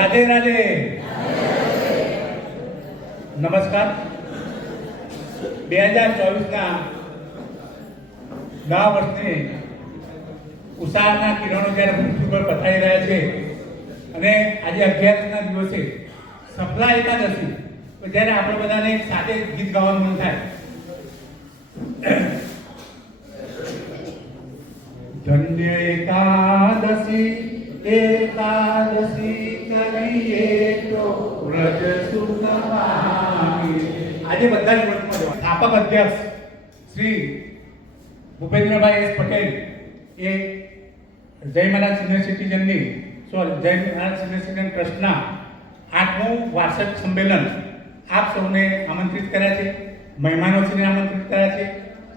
રાધે રાધે. નમસ્કાર. 2024ના નવા વર્ષની ઉષાના કિરણો જ્યારે પૃથ્વી પર પથરાઈ રહ્યા છે અને આજે 11ના દિવસે સફલા એકાદશી, તો જ્યારે આપણે બધાને એક સાથે ગીત ગાવાનું મન થાય. ધન્ય એકાદશી એકાદશી કરીએ તો વ્રત સુખ પામીએ. આજે બધા જ વ્રતમાં જવા. સ્થાપક અધ્યક્ષ શ્રી ભૂપેન્દ્રભાઈ એસ પટેલ એ જય મહારાજ સિનિયર સિટીઝનની જય મહારાજ સિનિયર સિટીઝન ટ્રસ્ટના 8મું વાર્ષિક સંમેલન આપ સૌને આમંત્રિત કર્યા છે. મહેમાનોશ્રીને આમંત્રિત કર્યા છે.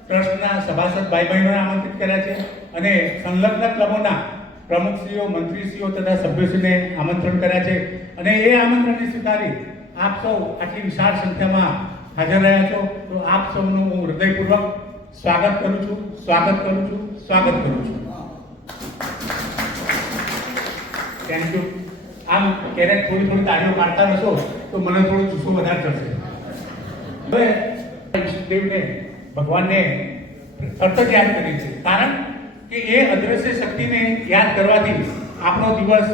ટ્રસ્ટના સભાસદ ભાઈ બહેનોને આમંત્રિત કર્યા છે અને સંલગ્ન ક્લબોના પ્રમુખશ્રીઓ, મંત્રીશ્રીઓ તથા સભ્યોશ્રીને આમંત્રણ કર્યા છે અને એ આમંત્રણને સ્વીકારી આપ સૌ આટલી વિશાળ સંખ્યામાં હાજર રહ્યા છો. તો આપ સૌનું હું હૃદયપૂર્વક સ્વાગત કરું છું. Thank you. આમ ક્યારેક થોડી તાળીઓ મારતા રહેશો તો મને થોડો જુસ્સો વધારે થશે. હવે વિષ્ણુદેવને ભગવાનને તરત જ યાદ કરી છે, કારણ કે એ અદ્રશ્ય શક્તિને યાદ કરવાથી આપણો દિવસ,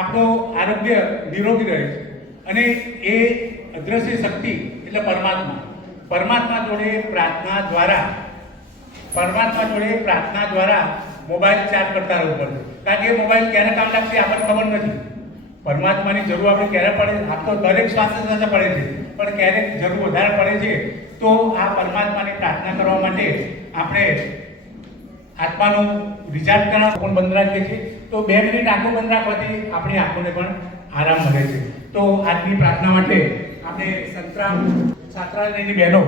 આપણો આરોગ્ય નિરોગી રહે છે. અને એ અદ્રશ્ય શક્તિ એટલે પરમાત્મા જોડે પ્રાર્થના દ્વારા મોબાઈલ ચાર્જ કરતા રહેવું પડે, કારણ કે એ મોબાઈલ ક્યારે કામ લાગશે આપણને ખબર નથી. પરમાત્માની જરૂર આપણે ક્યારે પડે, આપણો દરેક શ્વાસ પડે છે, પણ ક્યારેક જરૂર વધારે પડે છે. તો આ પરમાત્માની પ્રાર્થના કરવા માટે આપણે આત્માનું રિચાર્જ કરવા આંખો બંધ રાખીએ છીએ. તો 2 મિનિટ આંખો બંધ રાખવાથી આપણી આંખોને પણ આરામ મળે છે. તો આજની પ્રાર્થના માટે આપણે સંતરામ છાત્રાલયની બહેનો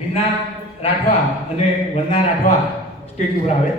રીના રાઠવા અને વંદના રાઠવા સ્ટેજ ઉપર આવે.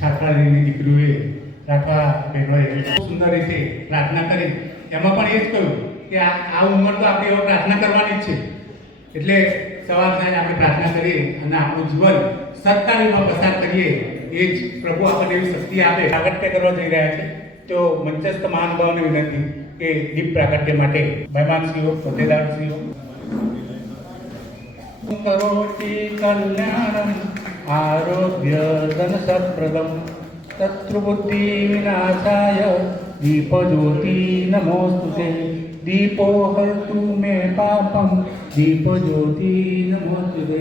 છાત્રાલયની દીકરીઓએ રાઠવા બહેનોએ સુંદર રીતે પ્રાર્થના કરી. એમાં પણ એ જ કહ્યું કે આ ઉંમર તો આપણે એવો પ્રાર્થના કરવાની જ છે. એટલે સવાર સાંજ આપણે પ્રાર્થના કરીએ અને આપણું જીવન સત્કાર્યમાં પસાર કરીએ. એ જ પ્રભુ આપણને એવી શક્તિ આપે. પ્રાગટ્ય કરવા જઈ રહ્યા છે તો મંચસ્થ મહાનુભાવોને વિનંતી કે દીપ પ્રાગટ્ય માટે મહેમાનશ્રીઓ, હોદ્દેદારશ્રીઓ. કરોતિ કલ્યાણમ આરોગ્ય ધન સપ્રદમ તત્રુબુદ્ધિ વિનાશાય દીપ જ્યોતિ નમોસ્તુતે. દીપો હરતુ મે પાપમ દીપ જ્યોતિ નમોસ્તુતે.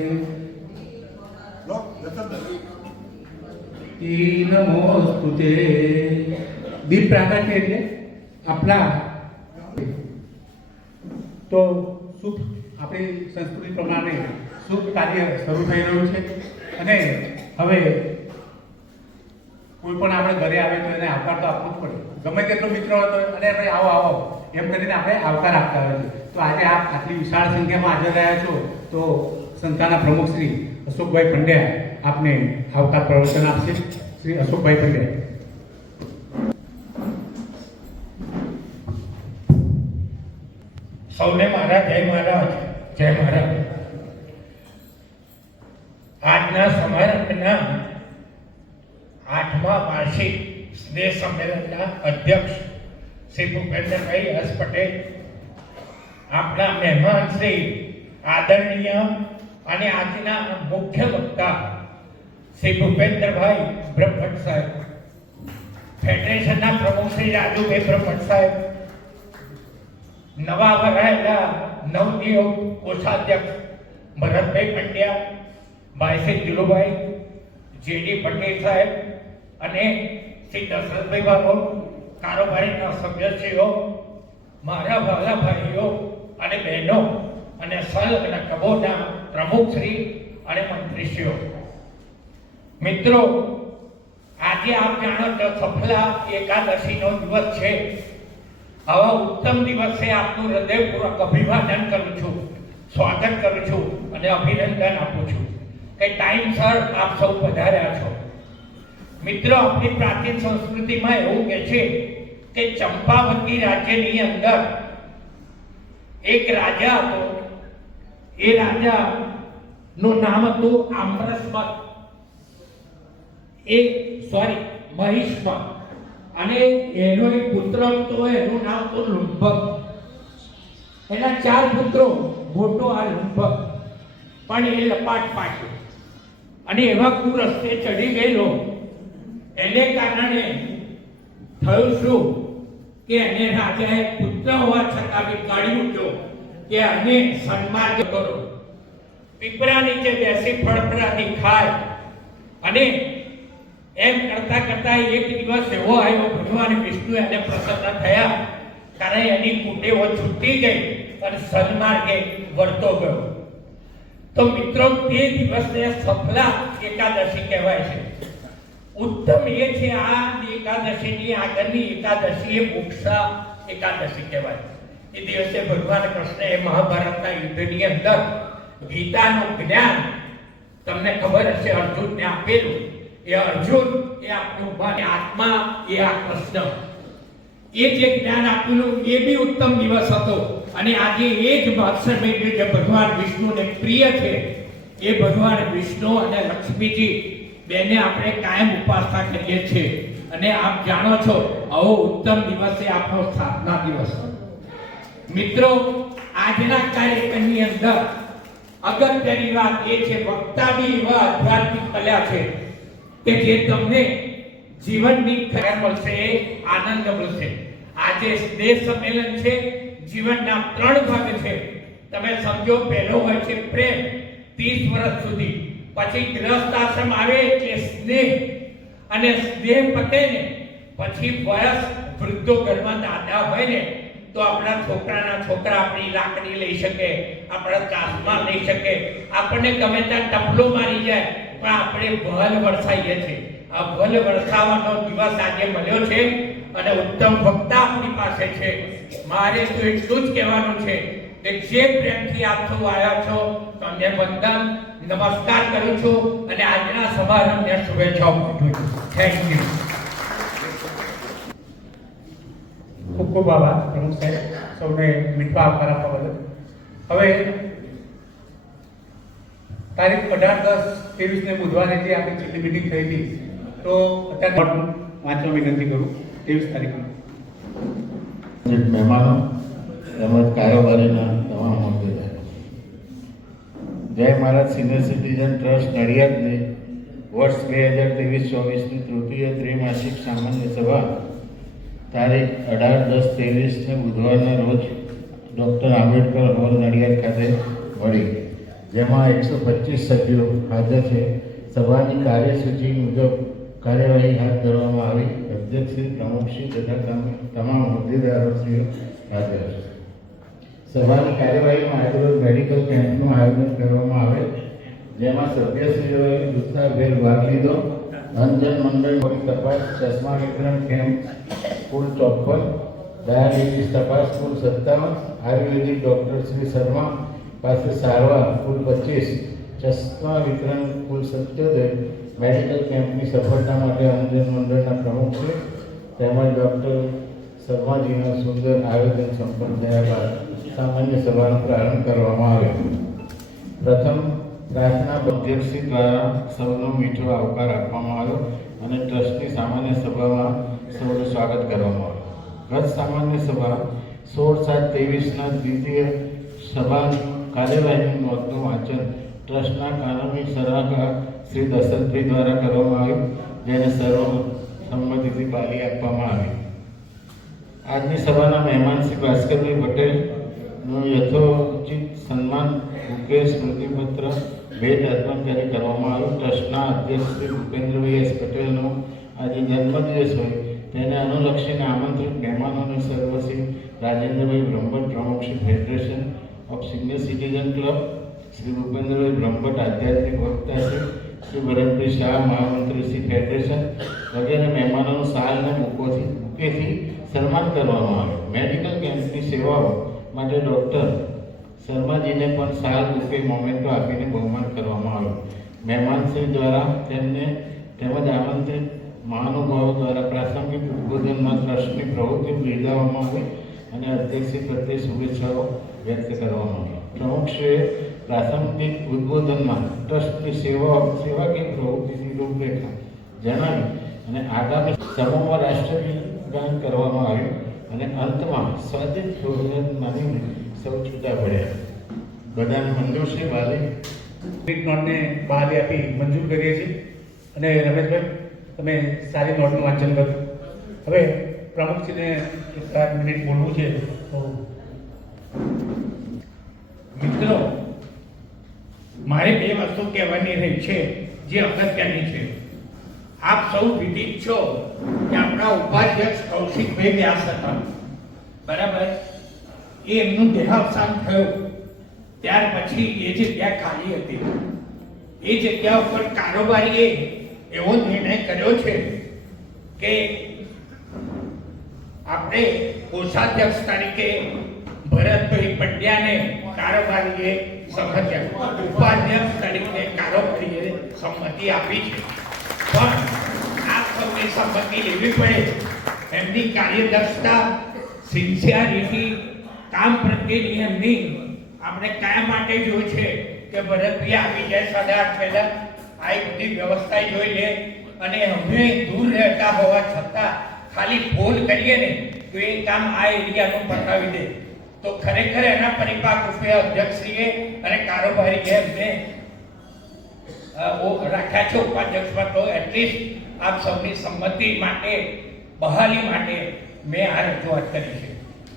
નમોસ્તુતે. દીપ પ્રાગટ્ય એટલે આપણા તો શુભ આપણી સંસ્કૃતિ પ્રમાણે શુભ કાર્ય શરૂ થઈ રહ્યું છે અને હવે કોઈ પણ આપણે ઘરે આવે તો એને આવકાર તો આપવો જ પડે. ગમે તેટલો મિત્ર હતો અને ભાઈ આવો આવો એમ કરીને આપણે આવકાર આપતા હોય છે. તો આજે આપ આટલી વિશાળ સંખ્યામાં હાજર રહ્યા છો તો સંસ્થાના પ્રમુખ શ્રી અશોકભાઈ પંડ્યા આપને આવકાર પ્રવચન આપશે. શ્રી અશોકભાઈ પંડ્યા. સૌને મારા જય મહારાજ. જય મહારાજ. આજના સમારંભના 8મા વાર્ષિક સ્નેહ સંમેલનના અધ્યક્ષ શ્રી ભૂપેન્દ્રભાઈ એસ પટેલ, આપણા મહેમાન શ્રી આદરણીય અને આજના મુખ્ય વક્તા શ્રી ભૂપેન્દ્રભાઈ બ્રહ્મભટ્ટ સાહેબ, ફેડરેશનના પ્રમુખ શ્રી રાજુભાઈ બ્રહ્મભટ્ટ સાહેબ, નવા વરાયેલા નવનિયુક્ત કોષાધ્યક્ષ ભરતભાઈ પંડ્યા, ભાઈ શ્રી દિલુભાઈ જેડી પટેલ સાહેબ અને શ્રી દશરથભાઈ બાબુ, કારોબારીના સભ્યશ્રીઓ, મારા વહાલા ભાઈઓ અને બહેનો અને સંલગ્ન ક્લબોના પ્રમુખશ્રી અને મંત્રીશ્રીઓ, મિત્રો, આજે આપ જાણો છો સફલા એકાદશીનો દિવસ છે. આવા ઉત્તમ દિવસે આપનું હૃદયપૂર્વક અભિવાદન કરું છું, સ્વાગત કરું છું અને અભિનંદન આપું છું કે ટાઈમસર આપ સૌ પધાર્યા છો. મિત્રો, આપણી પ્રાચીન સંસ્કૃતિમાં એવું કહે છે કે ચંપાવતી રાજ્યની અંદર એક રાજા હતો. એ રાજાનું નામ હતું મહિષ્મત, અને એનો એક પુત્ર હતો, એનું નામ હતું લુંભક. એના 4 પુત્રો, મોટો આ લુંભક, પણ એ લપાટ પાડ્યો અને એવા કુરસ્તે ચડી ગયેલો. એને કારણે થયું શું કે એને રાજાએ પુત્ર હોવા છતાં બી કાઢી મૂક્યો કે આને સન્માર્ગ કરો, પીપળા નીચે બેસી ફળફળાથી ખાય. અને એમ કરતા કરતા એક દિવસ એવો આવ્યો, ભગવાન વિષ્ણુ એને પ્રસન્ન થયા, કારણ એની કુટેવો છૂટી ગઈ અને સન્માર્ગે વળતો ગયો. તો મિત્રો, તે દિવસને સફલા એકાદશી કહેવાય છે. ઉત્તમ એ છે આ એકાદશીની આગળની એકાદશી એ મોક્ષા એકાદશી કહેવાય. એ દિવસે ભગવાન કૃષ્ણએ મહાભારતના યુદ્ધની અંદર ગીતાનું જ્ઞાન તમને ખબર હશે અર્જુનને આપેલું. એ અર્જુન એ આપણું મન, આત્મા એ આ કૃષ્ણ, એ જે જ્ઞાન આપેલું એ બી ઉત્તમ દિવસ હતો. અને આજે એ જ મહોત્સવ જે ભગવાન વિષ્ણુને પ્રિય છે, એ ભગવાન વિષ્ણુ અને લક્ષ્મીજી બેને આપણે કાયમ ઉપાસના કરીએ છીએ. અને આપ જાણો છો આવો ઉત્તમ દિવસે આપણો સ્થાપના દિવસ. મિત્રો, આજના કાર્યક્રમની અંદર અગત્યની વાત એ છે, વક્તા બી એવા આધ્યાત્મિક કલા છે કે જે તમને જીવનની ખબર મળશે, આનંદ મળશે. આજે સ્નેહ સંમેલન છે, જીવનના 3 ભાગ છે. તમે સમજો, પહેલો હોય છે પ્રેમ, 30 વર્ષ સુધી. પછી ગ્રસ્ત આશ્રમ આવે એટલે સ્નેહ, અને સ્નેહ પતે ને પછી વયસ, વૃદ્ધો ઘરમાં દાદા હોય ને તો આપણા છોકરાના છોકરા આપણી લાકડી લઈ શકે, આપણા ચાસમાં લઈ શકે, આપણને ગમે ત્યાં ટપલો મારી જાય પણ આપણે વહલ વરસાઈએ છીએ. આ વહલ વરસાવવાનો દિવસ આજે મળ્યો છે અને ઉત્તમ વક્તા આપણી પાસે છે. મારે તો એટલું જ કહેવાનું છે કે જે પ્રેમથી આપ સૌ આવ્યા છો, તમને વંદન નમસ્કાર કરું છું અને આજના સમારંભને શુભેચ્છાઓ પાઠવું છું. Thank you. ખૂબ ખૂબ આભાર પ્રમુખ સાહેબ, સૌને મીઠા આવકાર આપવા બદલ. હવે તારીખ 18-10-23 બુધવારે જે આપણી છેલ્લી મિટિંગ થઈ હતી, તો અત્યારે વાંચવા વિનંતી કરું. 23 તારીખની મહેમાનો તેમજ કારોબારીના તમામ હોદ્દેદારો, જય મહારાજ સિનિયર સિટીઝન ટ્રસ્ટ નડિયાદને વર્ષ 2023-24ની તૃતીય ત્રિમાસિક સામાન્ય સભા તારીખ 18-10-23 બુધવારના રોજ ડૉક્ટર આંબેડકર હોલ નડિયાદ ખાતે મળી, જેમાં 125 સભ્યો હાજર છે. સભાની કાર્યસૂચિ મુજબ કાર્યવાહી હાથ ધરવામાં આવી. અધ્યક્ષશ્રી, પ્રમુખશ્રી તથા તમામ હોદ્દેદારોશ્રીઓ હાજર છે. સભાની કાર્યવાહીમાં આજરોજ મેડિકલ કેમ્પનું આયોજન કરવામાં આવે, જેમાં સભ્યશ્રીઓએ ઉત્સાહભેર ભાગ લીધો. અંજન મંડળ તપાસ, ચશ્મા વિતરણ કેમ્પ કુલ 54, ડાયાબિટીસ તપાસ કુલ 57, આયુર્વેદિક ડૉક્ટર શ્રી શર્મા પાસે સારવાર કુલ 25, ચશ્મા વિતરણ કુલ 77. મેડિકલ કેમ્પની સફળતા માટે અંજન મંડળના પ્રમુખશ્રી તેમજ ડૉક્ટર શર્માજીનું સુંદર આયોજન સંપન્ન થયા બાદ સામાન્ય સભાનો પ્રારંભ કરવામાં આવ્યો. પ્રથમ પ્રાર્થના અધ્યક્ષશ્રી દ્વારા સૌનો મીઠો આવકાર આપવામાં આવ્યો અને ટ્રસ્ટની સામાન્ય સભામાં સૌનું સ્વાગત કરવામાં આવ્યું. ગત સામાન્ય સભા 16/7/23ના દ્વિતીય સભા કાર્યવાહીની નોંધનું વાંચન ટ્રસ્ટના કાનૂની સલાહકાર શ્રી દશરથભાઈ દ્વારા કરવામાં આવ્યું, જેને સર્વસંમતિથી બારી આપવામાં આવી. આજની સભાના મહેમાન શ્રી ભાસ્કરભાઈ પટેલનું યથોચિત સન્માન બુકે, સ્મૃતિપત્ર ભેટ અર્પણ કરી કરવામાં આવ્યું. ટ્રસ્ટના અધ્યક્ષ શ્રી ભૂપેન્દ્રભાઈ એસ પટેલનો આજે જન્મદિવસ હોય તેને અનુલક્ષીને આમંત્રિત મહેમાનોની સર્વશ્રી રાજેન્દ્રભાઈ બ્રહ્મભટ્ટ, પ્રમુખ Shri federation of senior citizen club, Shri Bhupendrabhai Brahmbhatt આધ્યાત્મિક વક્તા શ્રી ભરતભાઈ શાહ, મહામંત્રી શ્રી ફેડરેશન વગેરે મહેમાનોનું શાલ અને બુકેથી સન્માન કરવામાં આવ્યું. મેડિકલ કેમ્પની સેવાઓ માટે ડૉક્ટર શર્માજીને પણ શાલ, બુકે, મોમેન્ટો આપીને બહુમાન કરવામાં આવ્યું. મહેમાનશ્રી દ્વારા તેમને તેમજ આમંત્રિત મહાનુભાવો દ્વારા પ્રાસંગિક ઉદ્બોધનમાં ટ્રસ્ટની પ્રવૃત્તિ બિરદાવવામાં આવી અને અધ્યક્ષશ્રી પ્રત્યે શુભેચ્છાઓ વ્યક્ત કરવામાં આવી. પ્રમુખશ્રીએ પ્રાસંગિક ઉદ્બોધનમાં ટ્રસ્ટની સેવાકીય પ્રવૃત્તિની રૂપરેખા જણાવી અને આગામી સમૂહમાં રાષ્ટ્રગાન કરવામાં આવ્યું અને અંતમાં સ્વાદિષ્ટ ભોજન માનીને સૌ છૂટા પડ્યા. બધાને મંજૂર છે વાલી નોટને બહાલી આપી મંજૂર કરીએ છીએ. અને રમેશભાઈ, તમે સારી નોટનું વાંચન કરો. હવે પ્રમુખશ્રીને 1 મિનિટ બોલવું છે. તો મિત્રો, મારે 2 વસ્તુ કહેવાની રહી છે જે અગત્યની છે. આપ સૌ વિદિત છો કે આપણા ઉપાધ્યક્ષ કૌશિકભાઈ વ્યાસ હતા, બરાબર? એમનું દેહાવસાન થયું ત્યાર પછી એ જગ્યા ખાલી હતી. એ જગ્યા ઉપર કારોબારીએ એવો નિર્ણય કર્યો છે કે આપણે કોષાધ્યક્ષ તરીકે ભરતભાઈ પંડ્યાને કારોબારીએ ઉપાધ્યક્ષ તરીકે કારોબારીએ સંમતિ આપી છે. પણ આ સૌની સંમતિ લેવી પડે. એમની કાર્યદક્ષતા, સિન્સિયરિટી, કામ પ્રત્યેની એમની આપણે કયા માટે જોઈ છે કે ભરતભાઈ આવી જાય 8:30 પહેલા આ બધી વ્યવસ્થા જોઈ લે અને અમે દૂર રહેતા હોવા છતાં ખાલી ફોન કરીએ ને તો એ કામ આ એરિયાનું પતાવી દે. તો ખરેખર એના પરિપાક રૂપે અધ્યક્ષશ્રીએ અને કારોબારીએ એમને રાખ્યા છે ઉપાધ્યક્ષમાં. તો એટલીસ્ટ આપ સૌની સંમતિ માટે, બહાલી માટે મેં આ રજૂઆત કરી છે.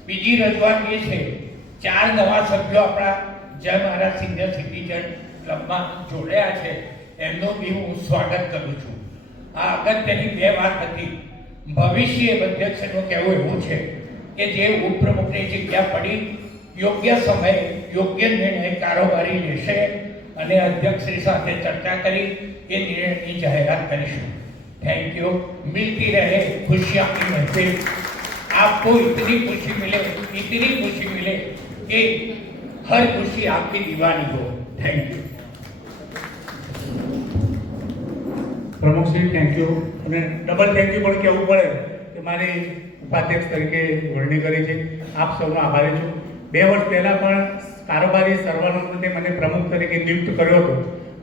બીજી રજૂઆત એ છે, 4 નવા સભ્યો આપણા જય મહારાજ સિનિયર સિટીઝન ક્લબમાં જોડાયા છે. એમનું બી હું સ્વાગત કરું છું. આ અગત્યની 2 વાત હતી. ભવિષ્ય અધ્યક્ષનું કહેવું એવું છે કે જે ઉપપ્રમુખની જગ્યા પડી, યોગ્ય સમયે યોગ્ય નિર્ણય કારોબારી લેશે અને અધ્યક્ષશ્રી સાથે ચર્ચા કરી એ નિર્ણયની જાહેરાત કરીશું. Thank you. मिलती रहे खुशियाँ की महफिल. आपको इतनी खुशी मिले कि हर खुशी आपकी दीवानी हो. Thank you. પ્રમુખશ્રી, થેન્ક યુ. અને ડબલ થેન્ક યુ પણ કહેવું પડે કે મારી ઉપાધ્યક્ષ તરીકે વરણી કરી છે. આપ સૌનો આભારી છું. 2 વર્ષ પહેલાં પણ કારોબારી સર્વાનુમતે મને પ્રમુખ તરીકે નિયુક્ત કર્યો હતો,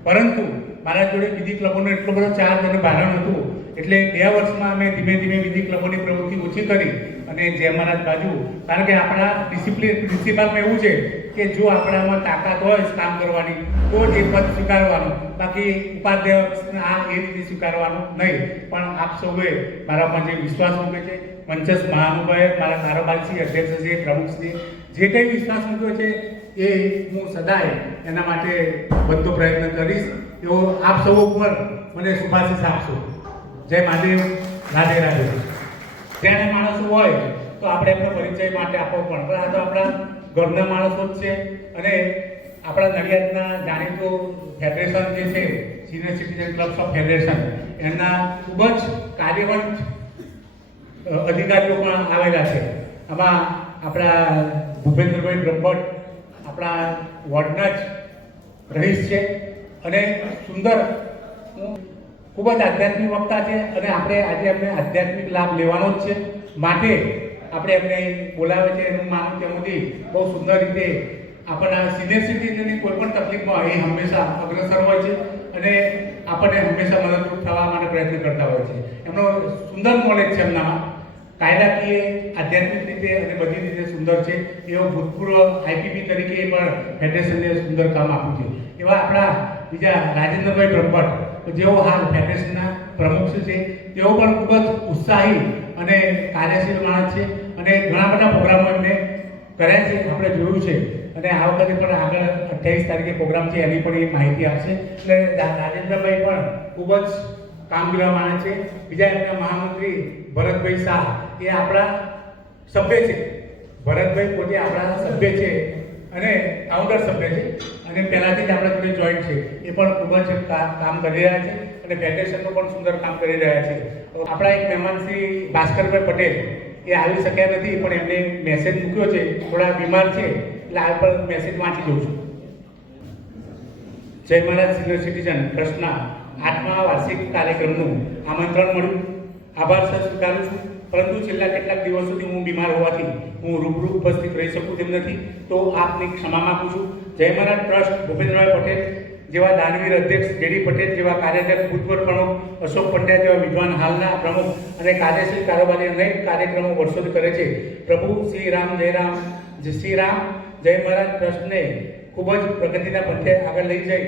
પરંતુ મારા જોડે બીજી ક્લબોનો એટલો બધો ચાર્જ અને ભારણ હતું એટલે 2 વર્ષમાં અમે ધીમે ધીમે બીજી ક્લબોની પ્રવૃત્તિ ઓછી કરી અને જય મહારાજ બાજુ, કારણ કે આપણા પ્રિન્સિપાલમાં એવું છે કે જો આપણામાં તાકાત હોય કામ કરવાની તો જ એ પદ સ્વીકારવાનું, બાકી ઉપાધ્યક્ષ આ એ રીતે સ્વીકારવાનું નહીં. પણ આપ સૌએ મારામાં જે વિશ્વાસ મૂકે છે, મંચસ્થ મહાનુભાવે, મારા કારોબારી અધ્યક્ષ છે, પ્રમુખશ્રી જે કંઈ વિશ્વાસ મૂક્યો છે એ હું સદાય એના માટે બધો પ્રયત્ન કરીશ. એવો આપ સૌ ઉપર મને શુભાશીષ આપશો. જય મહાદેવ, રાધે રાધે. જ્યારે માણસો હોય તો આપણે એમનો પરિચય માટે આપવો પણ આ તો આપણા ઘરના માણસો જ છે. અને આપણા નડિયાદના જાણીતું ફેડરેશન જે છે senior citizen clubs of federation, એમના ખૂબ જ કાર્યવંત અધિકારીઓ પણ આવેલા છે. આમાં આપણા ભૂપેન્દ્રભાઈ બ્રહ્મભટ્ટ આપણા વોર્ડના જ રહીશ છે અને સુંદર ખૂબ જ આધ્યાત્મિક વક્તા છે. અને આપણે આજે એમને આધ્યાત્મિક લાભ લેવાનો જ છે, માટે આપણે એમને બોલાવે છે. એનું માનું ત્યાં સુધી બહુ સુંદર રીતે આપણા સિનિયર સિટીઝનની કોઈ પણ તકલીફમાં એ હંમેશા અગ્રસર હોય છે અને આપણને હંમેશા મદદરૂપ થવા માટે પ્રયત્ન કરતા હોય છે. એમનો સુંદર નોલેજ છે એમનામાં, કાયદાકીય આધ્યાત્મિક રીતે અને બધી રીતે સુંદર છે. એવો ભૂતપૂર્વ આઈપીપી તરીકે પણ ફેડરેશનને સુંદર કામ આપ્યું છે. એવા આપણા બીજા રાજેન્દ્રભાઈ બ્રહ્મભટ્ટ, જેઓ હાલ ફેડરેશનના પ્રમુખ છે, તેઓ પણ ખૂબ જ ઉત્સાહી અને કાર્યશીલ માણસ છે અને ઘણા બધા પ્રોગ્રામો એમને કર્યા છે, આપણે જોયું છે. અને આ વખતે પણ આગળ 28 તારીખે પ્રોગ્રામ છે, એની પણ એ માહિતી આપશે. એટલે રાજેન્દ્રભાઈ પણ ખૂબ જ કામગીરી માણે છે. બીજા એમના મહામંત્રી ભરતભાઈ શાહ, એ આપણા સભ્ય છે. ભરતભાઈ પોતે આપણા સભ્ય છે અને કાઉન્ટર સભ્ય છે અને પહેલાથી જ આપણા જોડે જોઈન્ટ છે. એ પણ ખૂબ જ કામ કરી રહ્યા છે અને ફેડરેશનનું પણ સુંદર કામ કરી રહ્યા છે. આપણા એક મહેમાન શ્રી ભાસ્કરભાઈ પટેલ, એ આવી શક્યા નથી પણ એમને મેસેજ મૂક્યો છે, થોડા બીમાર છે, એટલે આ પર મેસેજ વાંચી દઉં છું. જય મહારાજ સિનિયર સિટીઝન ટ્રસ્ટના 8મા વાર્ષિક કાર્યક્રમનું આમંત્રણ મળ્યું. આભાર સર સ્વીકારું છું, પરંતુ છેલ્લા કેટલાક દિવસોથી હું બીમાર હોવાથી હું રૂબરૂ ઉપસ્થિત રહી શકું તેમ નથી, તો આપની ક્ષમા માગું છું. જય મહારાજ ટ્રસ્ટ ભૂપેન્દ્રભાઈ પટેલ જેવા દાનવીર અધ્યક્ષ, જેડી પટેલ જેવા કાર્યાધ્યક્ષ, ભૂતપૂર્વ પ્રમુખ, અશોક પંડ્યા જેવા વિદ્વાન હાલના પ્રમુખ અને કાર્યશીલ કારોબારી અનેક કાર્યક્રમો વર્ષોથી કરે છે. પ્રભુ શ્રી રામ જય રામ, જય શ્રી રામ. જય મહારાજ ટ્રસ્ટને ખૂબ જ પ્રગતિના પંથે આગળ લઈ જઈ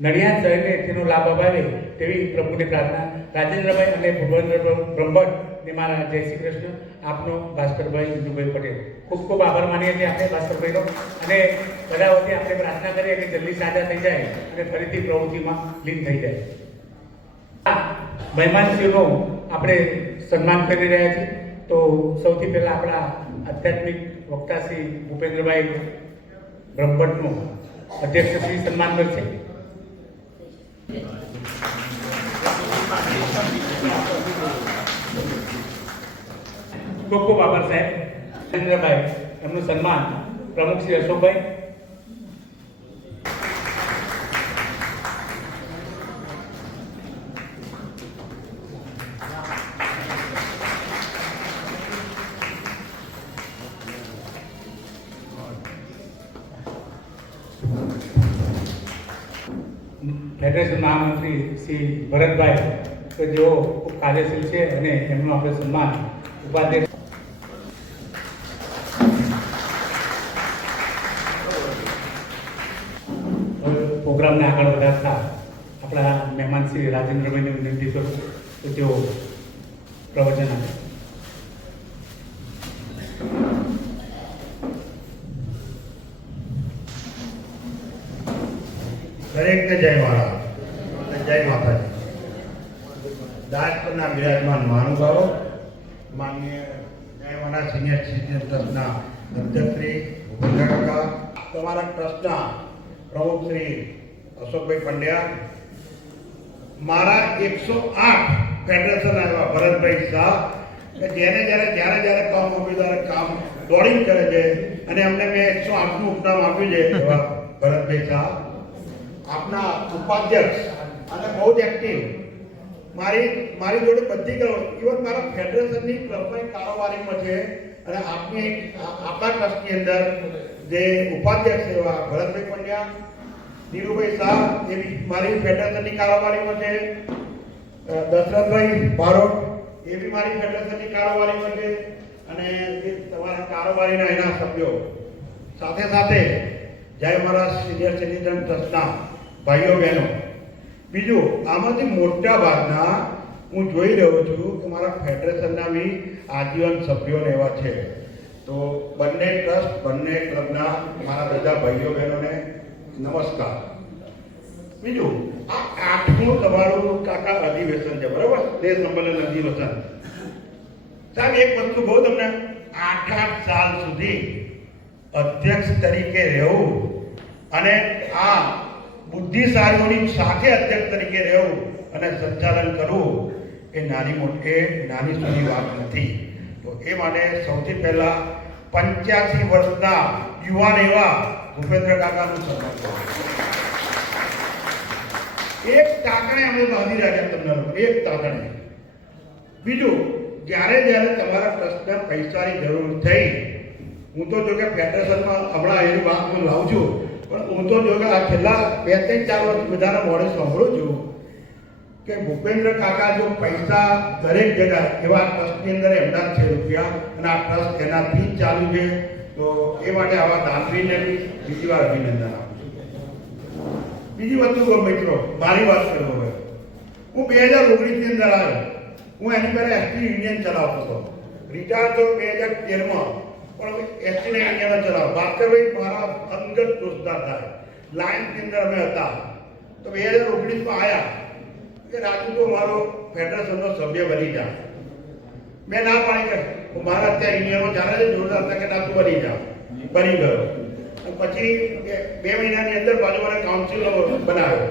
નડિયાદ શહેરને તેનો લાભ અપાવે તેવી પ્રભુની પ્રાર્થના. રાજેન્દ્રભાઈ અને ભૂપેન્દ્ર બ્રહ્મભટ્ટને મારા જય શ્રી કૃષ્ણ. આપનો ભાસ્કરભાઈ વિજુભાઈ પટેલ. ખૂબ ખૂબ આભાર માનીએ છીએ આપણે ભાસ્કરભાઈનો, અને બધા વતી આપણે પ્રાર્થના કરીએ કે જલ્દી સાજા થઈ જાય અને ફરીથી પ્રવૃત્તિમાં લીન થઈ જાય. મહેમાનશ્રીનો આપણે સન્માન કરી રહ્યા છીએ. તો સૌથી પહેલા આપણા આધ્યાત્મિક વક્તા શ્રી ભૂપેન્દ્રભાઈ બ્રહ્મભટ્ટનું અધ્યક્ષ શ્રી સન્માન કરશે. ખૂબ ખૂબ આભાર સાહેબ. રાજેન્દ્રભાઈ, એમનું સન્માન પ્રમુખ શ્રી અશોકભાઈ. ફેડરેશન મહામંત્રી શ્રી ભરતભાઈ, કે જેઓ ખૂબ કાર્યશીલ છે અને એમનું આપણે સન્માન ઉપાધ્યક્ષ પ્રોગ્રામને આગળ વધારતા આપણા મહેમાન શ્રી રાજેન્દ્રભાઈને વિનંતી કરું કે તેઓ પ્રવચન આપે. દરેકને જય મહારાજ, જય માતાજી. દાસ પરના બિરાજમાન મહાનુભાવો, માનનીય જય મહારાજ સિનિયર સિટીઝન ટ્રસ્ટના અધ્યક્ષ શ્રી ભૂપેન્દ્ર કાકા, તમારા ટ્રસ્ટના પ્રમુખ શ્રી અશોકભાઈ પંડ્યા, મારા 108 ફેડરેશન આવ્યા ભરતભાઈ શાહ, કે જેને જ્યારે કામ આપ્યું ત્યારે કામ દોડીને કરે છે અને અમને મેં 108નું ઉપનામ આપ્યું છે એવા ભરતભાઈ શાહ. આપના ઉપાધ્યક્ષ અને બહુ જ એક્ટિવ, મારી જોડે બધી કરો, ઇવન મારા ફેડરેશનની ક્લબની કારોબારીમાં છે અને આપણા ટ્રસ્ટની અંદર જે ઉપાધ્યક્ષ એવા ભરતભાઈ પંડ્યા, નીરુભાઈ શાહ, એ મારી ફેડરેશનની કારોબારીમાં છે. દશરથભાઈ બારોટ, એ બી મારી ફેડરેશનની કારોબારીમાં છે. અને જે તમારા કારોબારીના એના સભ્યો, સાથે સાથે જય મહારાજ સિનિયર સિટીઝન ટ્રસ્ટના ભાઈઓ બહેનો. બીજું, આમાંથી મોટા ભાગના હું જોઈ રહ્યો છું કે મારા ફેડરેશનના બી આજીવન સભ્યોને એવા છે. તો તો બંને ટ્રસ્ટ, બંને ક્લબના મારા બધા ભાઈઓ બહેનોને નમસ્કાર. બીજું, આ 8મું તમારું કાકા અધિવેશન છે, બરાબર? દેશ સંમેલન અધિવેશન. સાહેબ, એક વસ્તુ કહું તમને, 8 સાલ સુધી અધ્યક્ષ તરીકે રહેવું અને આ બુદ્ધિશાળીઓની સાથે અધ્યક્ષ તરીકે રહેવું અને સંચાલન કરવું એ નાની સૂની વાત નથી. તો એ માટે સૌથી પહેલા 85 વર્ષના યુવાન એવા ભૂપેન્દ્ર કાકાનું સન્માન કરું. એક તાકણે અમે બાંધી રાખ્યા તમને લોકો, એક તાકણે. બીજું, જ્યારે તમારા ટ્રસ્ટને પૈસાની જરૂર થઈ, હું તો જો કે ફેડરેશનમાં હમણાં એની વાત હું લાવું છું, પણ હું તો જો કે આ છેલ્લા 2-4 વર્ષ બધાના મોડે સાંભળું છું કે ભૂપેન્દ્ર કાકા જો પૈસા દરેક જગ્યા એવા ટ્રસ્ટની અંદર એમના છે રૂપિયા, અને આ ટ્રસ્ટ એનાથી જ ચાલુ છે. તો એ માટે આવા દાનવીરને બીજી વાર અભિનંદન આપું છું. બીજી વસ્તુ મિત્રો, મારી વાત કરું હવે. હું 2019ની અંદર આવ્યો. હું એની પહેલાં એસટી યુનિયન ચલાવતો હતો. રિટાયર તો 2013માં, પણ એસટીને યુનિયન ચલાવો. ભાસ્કરભાઈ મારા અંગત દોસ્તાર થાય. લાયન્સની અંદર અમે હતા. તો 2019માં આવ્યા કે રાજુ તો મારો ફેડરેશનનો સભ્ય બની જા. મેં ના પાડી કે મારા અત્યારે યુનિયનમાં ચાલે છે જોરદાર હતા કે ના તું બની જા. બની ગયો. પછી 2 મહિનાની અંદર પાછું મને કાઉન્સિલનો બનાવ્યો.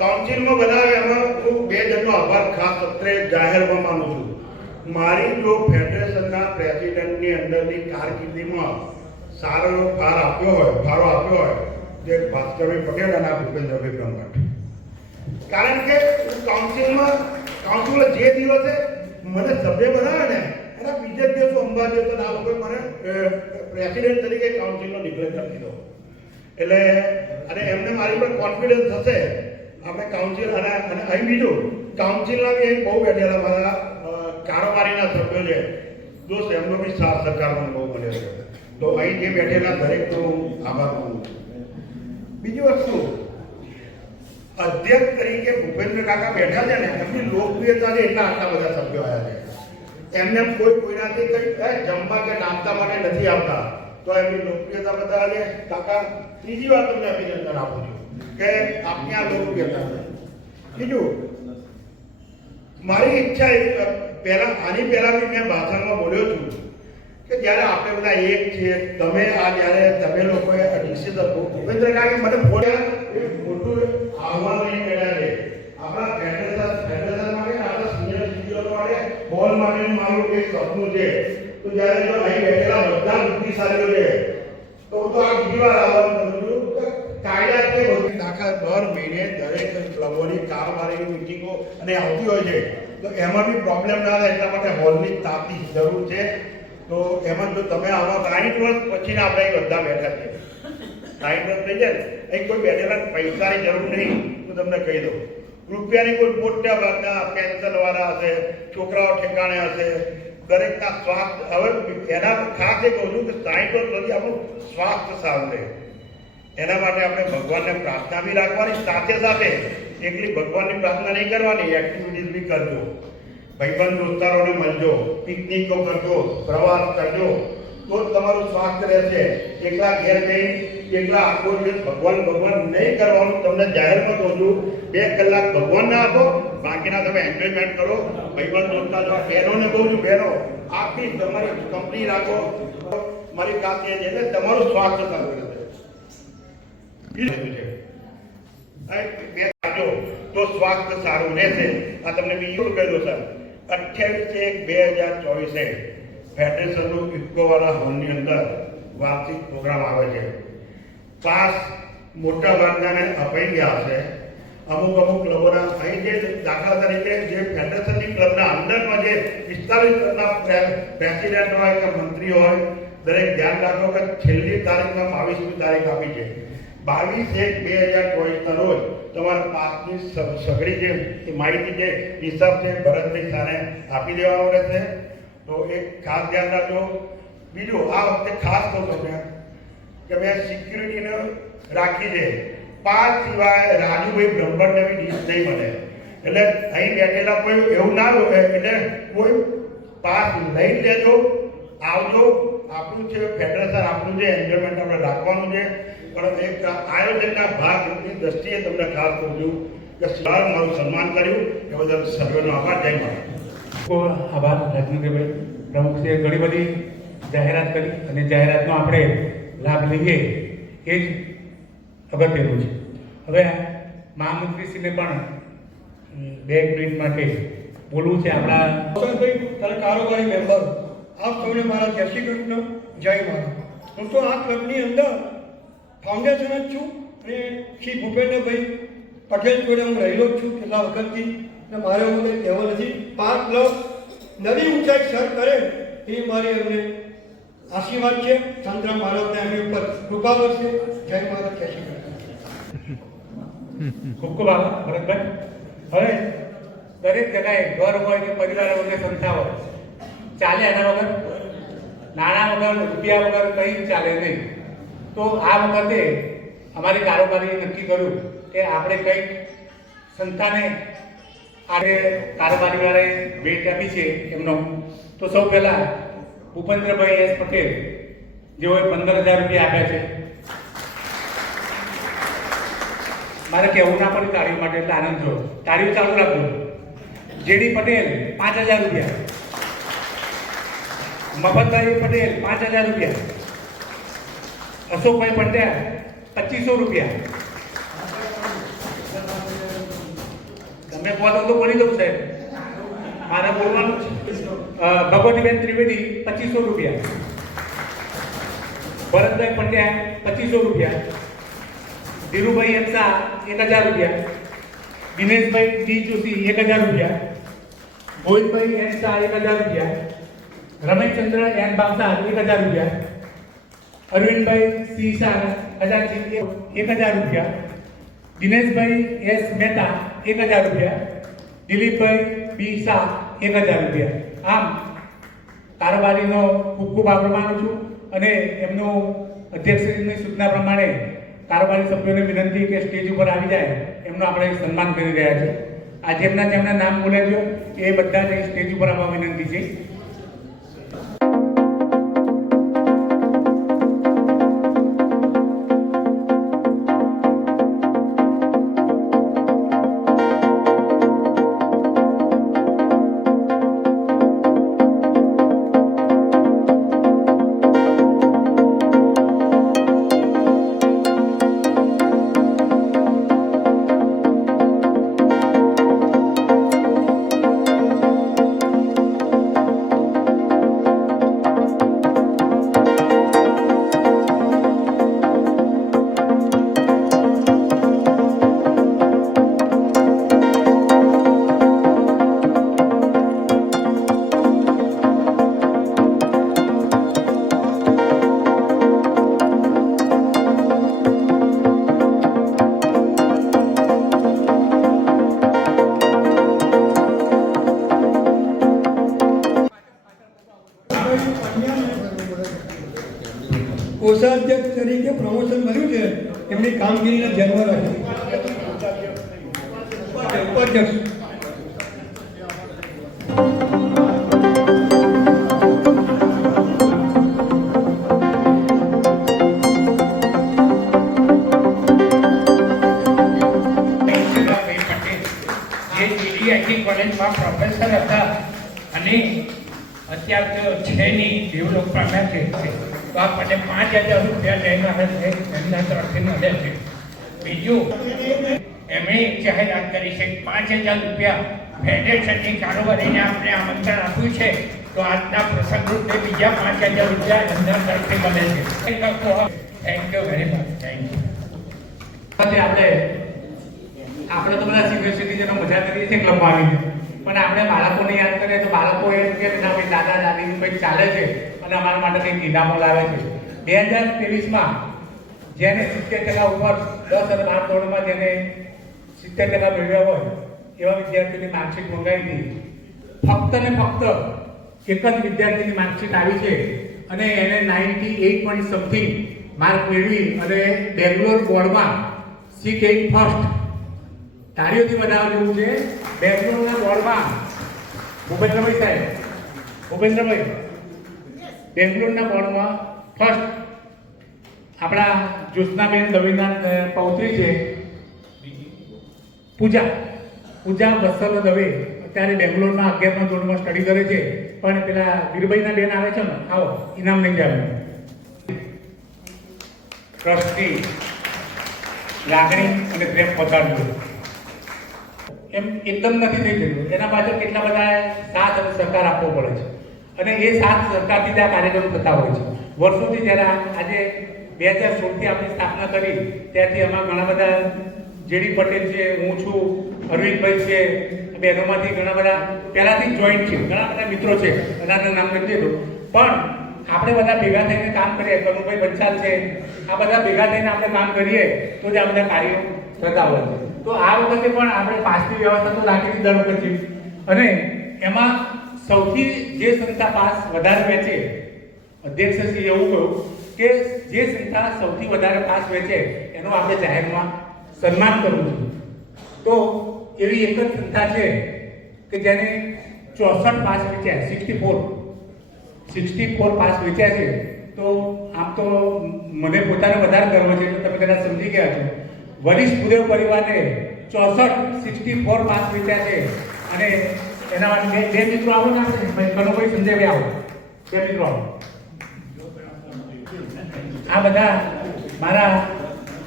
કાઉન્સિલમાં બનાવ્યો, એમાં હું 2 જણનો આભાર ખાસ અત્રે જાહેરમાં માનું છું. મારી જો ફેડરેશનના પ્રેસિડેન્ટની અંદરની કારકિર્દીમાં સારો ફાળો આપ્યો હોય જે ભાસ્કરભાઈ પટેલ અને ભૂપેન્દ્રભાઈ બ્રહ્મભટ્ટ. કારણ કે કાઉન્સિલ જે દિવસે મને સભ્ય બનાવે ને એના બીજા દિવસો અંબાજી તો ના લોકો મને પ્રેસિડેન્ટ તરીકે કાઉન્સિલનો ડિક્લેર કરી દીધો. એટલે અને એમને મારી પર કોન્ફિડન્સ હશે આપણે કાઉન્સિલ. અને અહીં બીજું, કાઉન્સિલના બી અહીં બહુ બેઠેલા મારા કારોબારીના સભ્યો છે, દોસ્ત એમનો બી સાથ સહકાર મને બહુ મળ્યો છે. તો અહીં જે બેઠેલા દરેકનો આભાર માનું છું. બીજી વસ્તુ, અધ્યક્ષ તરીકે ભૂપેન્દ્ર કાકા બેઠા છે ને, એમની લોકપ્રિયતા છે એટલા આટલા બધા સભ્યો આવ્યા છે. એમને કોઈનાથી કંઈ જમવા કે નાસ્તા માટે નથી આવતા, તો એમની લોકપ્રિયતા બધા છે. કાકા, ત્રીજી વાર તમને અભિનંદન આપું છું કે આપની આ લોકપ્રિયતા છે. બીજું, મારી ઈચ્છા આની પહેલા બી મેં ભાષણમાં બોલ્યો છું કે જ્યારે આપણે બધા એક છીએ, તમે લોકોએ નિશ્ચિત ભૂપેન્દ્ર કાકા મને બોલ્યા એ મોટું આહ્વાન લઈને બેઠા છે. આપણા ફેડરેશન માટે, આપણા સિનિયર સિટીઝનો માટે, બોલ માટેનું મારું એક સપનું છે. તો જ્યારે જો અહીં બેઠેલા બધા બુદ્ધિશાળીઓ છે, તો આ બીજી વાર આહ્વાન કરું છું કે કાયદા છે દાખલા દર મહિને દરેક ક્લબોની કારોબારીની મિટિંગો અને આવતી હોય છે. તો એમાં બી પ્રોબ્લેમ ના થાય એટલા માટે હોલની તાતી જરૂર છે. તો એમાં જો તમે આવા 60 વર્ષ પછી આપણે બધા બેઠા છે, 60 વર્ષ થઈ જાય ને, અહીં કોઈ બેઠેલા પૈસાની જરૂર નહીં. હું તમને કહી દઉં, રૂપિયાની કોઈ મોટા ભાગના પેન્શન વાળા હશે, છોકરાઓ ઠેકાણે હશે, દરેકના સ્વાસ્થ્ય. હવે એના ખાસ એ કહું છું કે 60 વર્ષ સુધી આપણું સ્વાસ્થ્ય સારું રહે, એના માટે આપણે ભગવાનને પ્રાર્થના બી રાખવાની, સાથે સાથે એકલી ભગવાનની પ્રાર્થના નહીં કરવાની, એક્ટિવિટીઝ બી કરજો. ભાઈબંધ દોસ્તારોને મળજો, પિકનિકો કરજો, પ્રવાસ કરજો, તો જ તમારું સ્વાસ્થ્ય રહેશે. એકલા ઘેર જઈ એકલા આખો દિવસ ભગવાન નહીં કરવાનું. તમને જાહેરમાં કહું છું, 2 કલાક ભગવાનને આપો, બાકીના તમે એન્જોયમેન્ટ કરો. ભાઈબંધ દોસ્તારો, બહેનોને કહું છું, બહેનો આખી તમારી કંપની રાખો, મારી ખાસ એ છે કે તમારું સ્વાસ્થ્ય સારું રહેશે. તો સ્વાસ્થ્ય સારું રહેશે. આ તમને બીજું કહ્યું સર, 28/1/2024 ફેડરેશનનું ઇફકોવાળા હોલની અંદર વાર્ષિક પ્રોગ્રામ આવે છે. પાસ મોટા ભાગનાને અપાઈ ગયા હશે. અમુક ક્લબોના અહીં જે દાખલા તરીકે જે ફેડરેશનની ક્લબના અંદરમાં જે 45 ક્લબના પ્રેસિડેન્ટ હોય કે મંત્રી હોય, દરેક ધ્યાન રાખો કે છેલ્લી તારીખમાં 22મી તારીખ આપી છે. 22/1/2024 રોજ તમારા પાસની સઘળી જે માહિતી છે, હિસાબ છે, ભરતની સામે આપી દેવાનો રહેશે. તો એક ખાસ ધ્યાન રાખજો. બીજું, આ વખતે ખાસ કહું તમને કે મેં સિક્યુરિટીને રાખી છે. 5 સિવાય રાજુભાઈ બ્રહ્મભટ્ટને બી ડીશ નહીં મળે. એટલે અહીં બેઠેલા કોઈ એવું ના હોય, એટલે કોઈ પાસ લઈ લેજો, આવજો. આપણું છે ફેડરેશન, આપણું જે એન્જોયમેન્ટ આપણે રાખવાનું છે, પણ એક આયોજનના ભાગની દ્રષ્ટિએ તમને ખાસ કહું છું કે સર મારું સન્માન કર્યું એ બદલ સર્વેનો આભાર. જય મહારાજ. ખૂબ આભાર રાજેન્દ્રભાઈ. પ્રમુખશ્રીએ ઘણી બધી જાહેરાત કરી અને જાહેરાતનો આપણે લાભ લઈએ એ જ અગત્યનું છે. હવે મહામંત્રીશ્રીને પણ 2 મિનિટ માટે બોલવું છે. આપણા ભાઈ તને કારોબારી મેમ્બર આપ સૌને મારા જય શ્રી કૃષ્ણ, જય મહારાજ. હું તો આ ક્લબની અંદર ફાઉન્ડેશન જ છું અને શ્રી ભૂપેન્દ્રભાઈ પટેલ જોડે હું રહેલો જ છું કેટલા વખતથી. અને મારે હું કંઈ કહેવા નથી. આ ક્લબ નવી ઊંચાઈ સર કરે એ મારી એમને આશીર્વાદ છે. ચંદ્ર માનવને એમની ઉપર કૃપા કરશે. જય મહારાજ, જય શ્રી કૃષ્ણ. ખૂબ ખૂબ આભાર ભરતભાઈ. હવે દરેક જગ્યાએ ઘર હોય કે પરિવાર હોય કે સંસ્થા હોય, ચાલે એના વગર, નાણાં વગર, રૂપિયા વગર કંઈ ચાલે નહીં. તો આ વખતે અમારી કારોબારીએ નક્કી કર્યું કે આપણે કંઈક સંસ્થાને આપણે કારોબારીવાળાએ ભેટ આપી છે એમનો. તો સૌ પહેલાં ભૂપેન્દ્રભાઈ એસ પટેલ જેઓએ 15,000 રૂપિયા આપ્યા છે. મારે કહેવું ના પડે તાળીઓ માટે, એટલે આનંદ થયો. તાળીઓ ચાલુ રાખજો. જેડી પટેલ 5,000 રૂપિયા, મફતભાઈ પટેલ 5,000 રૂપિયા, અશોકભાઈ પંડ્યા 2,500 રૂપિયા. તમે બોલો તો બોલી દઉં સાહેબ, મારે બોલવાનું છે. ભગવતીબેન ત્રિવેદી 2,500 રૂપિયા, ભરતભાઈ પંડ્યા 2,500 રૂપિયા, ધીરુભાઈ એમ શાહ 1,000 રૂપિયા, દિનેશભાઈ ડી જોશી 1,000 રૂપિયા, ગોવિંદભાઈ એન શાહ 1,000 રૂપિયા, રમેશચંદ્ર એન બાવસા 1,000 રૂપિયા, અરવિંદભાઈ સી શાહ 1,000 રૂપિયા, દિનેશભાઈ એસ મહેતા 1,000 રૂપિયા, દિલીપભાઈ બી શાહ 1,000 રૂપિયા. આમ કારોબારીનો ખૂબ ખૂબ આભાર માનું છું અને એમનું અધ્યક્ષની સૂચના પ્રમાણે કારોબારી સભ્યોને વિનંતી કે સ્ટેજ ઉપર આવી જાય, એમનું આપણે સન્માન કરી રહ્યા છે. આ જેમના નામ બોલે છે એ બધા જ સ્ટેજ ઉપર આવવા વિનંતી છે. કોષાધ્યક્ષ તરીકે પ્રમોશન મળ્યું છે, એમની કામગીરીને ધ્યાનમાં રાખી ઉપાધ્યક્ષ કોલેજમાં પ્રોફેસર હતા અને અત્યારે તો છે નહીં, ડેવલપ પામ્યા છે. તો આપણને 5,000 રૂપિયા લઈને આવે છે, એમના તરફથી મળે છે. બીજું એમણે એક જાહેરાત કરી છે 5,000 રૂપિયા ફેડરેશનની કારોબારીને આપણે આમંત્રણ આપ્યું છે. તો આજના પ્રસંગ રૂપે બીજા 5,000 રૂપિયા એમના તરફથી મળે છે. Thank you very much. Thank you. આપણે તો બધા સિનિયર સિટીઝનો મજા કરીએ છીએ ક્લબમાં આવીને, પણ આપણે બાળકોને યાદ કરીએ તો બાળકો એમ કે ના ભાઈ દાદા દાદીનું કંઈક ચાલે છે અને અમારા માટે કંઈક ઇનામો લાવે છે. 2023માં જેને 70% ઉપર 10 અને 12 ધોરણમાં જેને 70% મેળવ્યા હોય એવા વિદ્યાર્થીઓની માર્કશીટ મંગાવી હતી. ફક્ત ને ફક્ત એક જ વિદ્યાર્થીની માર્કશીટ આવી છે અને એને 98 પોઈન્ટ સમથિંગ માર્ક મેળવી અને બેંગ્લોર બોર્ડમાં સીટ 8 ફર્સ્ટ તાળીઓથી બનાવવા જેવું છે. બેંગ્લોરના બોર્ડમાં ભૂપેન્દ્રભાઈ સાહેબ, ભૂપેન્દ્રભાઈ બેંગ્લોરના બોર્ડમાં ફર્સ્ટ આપણા જ્યોત્સનાબેન દવેના પૌત્રી છે પૂજા વત્સલ દવે અત્યારે બેંગ્લોરમાં 11મા ધોરણમાં સ્ટડી કરે છે. પણ પેલા વીરભાઈના બેન આવે છે ને, આવો ઇનામ લઈને જાવ. ટ્રસ્ટની લાગણી અને પ્રેમ પહોંચાડવું એમ એકદમ નથી થઈ જતું. એના પાછળ કેટલા બધા સાથ અને સહકાર આપવો પડે છે અને એ સાથ સહકારથી જ આ કાર્યક્રમ થતા હોય છે. વર્ષોથી જ્યારે આજે 2016થી આપણી સ્થાપના કરી ત્યારથી આમાં ઘણા બધા જેડી પટેલ છે, હું છું, અરવિંદભાઈ છે, બહેનોમાંથી ઘણા બધા પહેલાંથી જોઈન્ટ છે, ઘણા બધા મિત્રો છે, બધાના નામ નથી દેતો. પણ આપણે બધા ભેગા થઈને કામ કરીએ, કનુભાઈ બંસાલ છે, આ બધા ભેગા થઈને આપણે કામ કરીએ તો જ આ બધા કાર્યો થતા હોય છે. તો આ વખતે પણ આપણે પાસની વ્યવસ્થા તો રાખી દર વખતે, અને એમાં સૌથી જે સંસ્થા પાસ વધારે વેચે, અધ્યક્ષશ્રીએ એવું કહ્યું કે જે સંસ્થા સૌથી વધારે પાસ વેચે એનું આપણે જાહેરમાં સન્માન કરવું જોઈએ. તો એવી એક જ સંસ્થા છે કે જેને 64 પાસ વેચ્યા, 64 પાસ વેચ્યા છે. તો આમ તો મને પોતાને વધારે ગર્વ છે, તો તમે કદાચ સમજી ગયા છો. વરિષ્ઠ ભૂદેવ પરિવારને 64 પાસ વેચ્યા છે. અને એના માટે બે મિત્રો આવો ને, આપણે કનુભાઈ સંજયભાઈ આવો, બે મિત્રો આવો. આ બધા મારા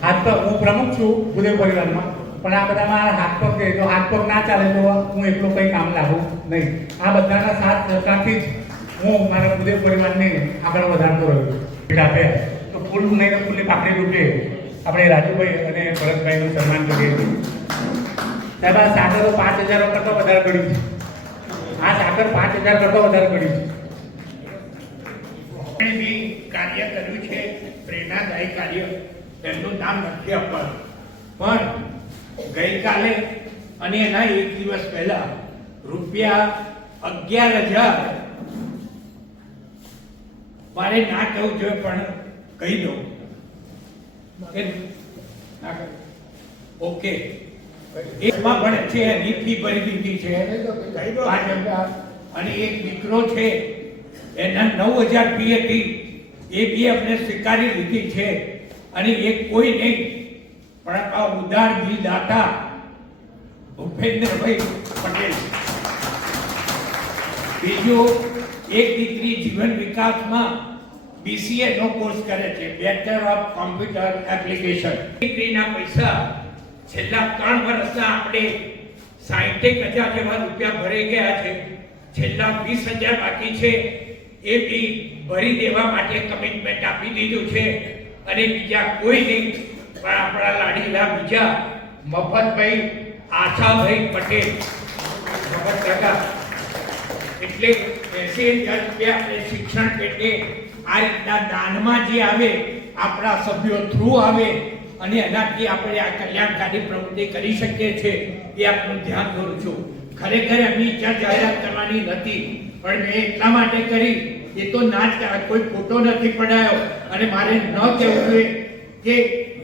હાથ પગ, હું પ્રમુખ છું ભૂદેવ પરિવારમાં, પણ આ બધા મારા હાથ પગ છે. તો હાથ પગ ના ચાલે તો હું એકલો કંઈ કામ લાગુ નહીં. આ બધાના સાથ સહકારથી જ હું મારા ભૂદેવ પરિવારને આગળ વધારતો રહ્યો છું. આપે તો ફૂલ નહીં તો ફૂલની પાકડી રૂપે આપણે રાજુભાઈ અને ભરતભાઈનું સન્માન કરીએ છીએ. સાહેબ, આ સાકર 5000 કરતાં વધારે ગળી છે. આ સાકર 5000 કરતાં વધારે ગળી છે. બી કાર્ય કર્યું છે, પ્રેરણાદાયી કાર્ય, એમનું નામ નથી આપવાનું. પણ ગઈકાલે અને એના એક દિવસ પહેલા રૂપિયા 11,000, મારે ના કહું જોઈએ પણ કહી દઉં કે ઓકે, એમાં પણ છે એની ફી ભરી દીધી છે 5,000. અને એક દીકરો છે એના 9,000 ફી હતી, એ બી આપણે સ્વીકારી લીધી છે. અને એ કોઈ નહીં પણ આ ઉદાર દિલદાતા ભૂપેન્દ્રભાઈ પટેલ. બીજું, એક દીકરી જીવન વિકાસમાં BCA નો કોર્સ કરે છે, બેચલર ઓફ કોમ્પ્યુટર એપ્લિકેશન. દીકરીના પૈસા છેલ્લા 3 વર્ષના આપણે 61,000 જેવા રૂપિયા ભરાઈ ગયા છે. છેલ્લા 20,000 બાકી છે, એ બી ભરી દેવા માટે કમિટમેન્ટ આપી દીધું છે. અને બીજા કોઈ નહીં પણ આપણા લાડીલા બીજા મફતભાઈ આશાભાઈ પટેલ, મફત કાકા. એટલે 80,000 રૂપિયા આપણે શિક્ષણ પેટે આ રીતના દાનમાં જે આવે, આપણા સભ્યો થ્રુ આવે, અને એનાથી આપણે આ કલ્યાણકારી પ્રવૃત્તિ કરી શકીએ છીએ, એ આપણું ધ્યાન દોરું છું. ખરેખર એમની ઈચ્છા જાહેરાત કરવાની નથી, પણ મેં એટલા માટે કરી, એ તો ના જ કોઈ ફોટો નથી પડાયો. અને મારે ન કહેવું જોઈએ કે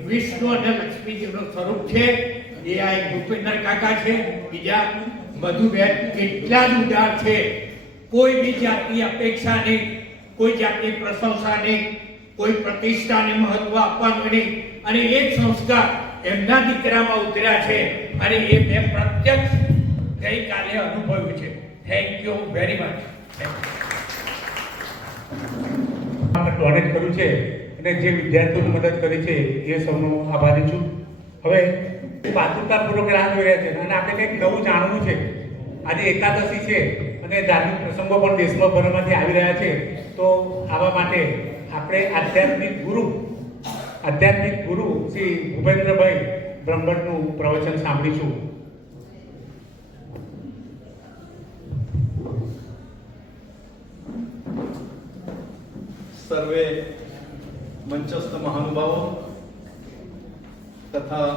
વિષ્ણુ અને લક્ષ્મીજીનું સ્વરૂપ છે એ આ એક ભૂપેન્દ્ર કાકા છે. બીજા મધુબેન કેટલા જ ઉદાર છે, કોઈ બી જાતની અપેક્ષા નહીં, કોઈ જાતની પ્રશંસા નહીં, કોઈ પ્રતિષ્ઠાને મહત્વ આપવાનું નહીં. અને એ જ સંસ્કાર એમના દીકરામાં ઉતર્યા છે, અને એ મેં પ્રત્યક્ષ ગઈકાલે અનુભવ્યું છે. Thank you very much. Donate કર્યું છે અને જે વિદ્યાર્થીઓને મદદ કરી છે એ સૌનો આભારી છું. હવે પાતુકાપૂર્વક રાહ જોઈ રહ્યા છે અને આપણે કંઈક નવું જાણવું છે. આજે એકાદશી છે અને ધાર્મિક પ્રસંગો પણ દેશમાં ભરમાંથી આવી રહ્યા છે. તો આવા માટે આપણે આધ્યાત્મિક ગુરુ શ્રી ભૂપેન્દ્રભાઈ બ્રહ્મભટ્ટનું પ્રવચન સાંભળીશું. સર્વે મંચસ્થ મહાનુભાવો તથા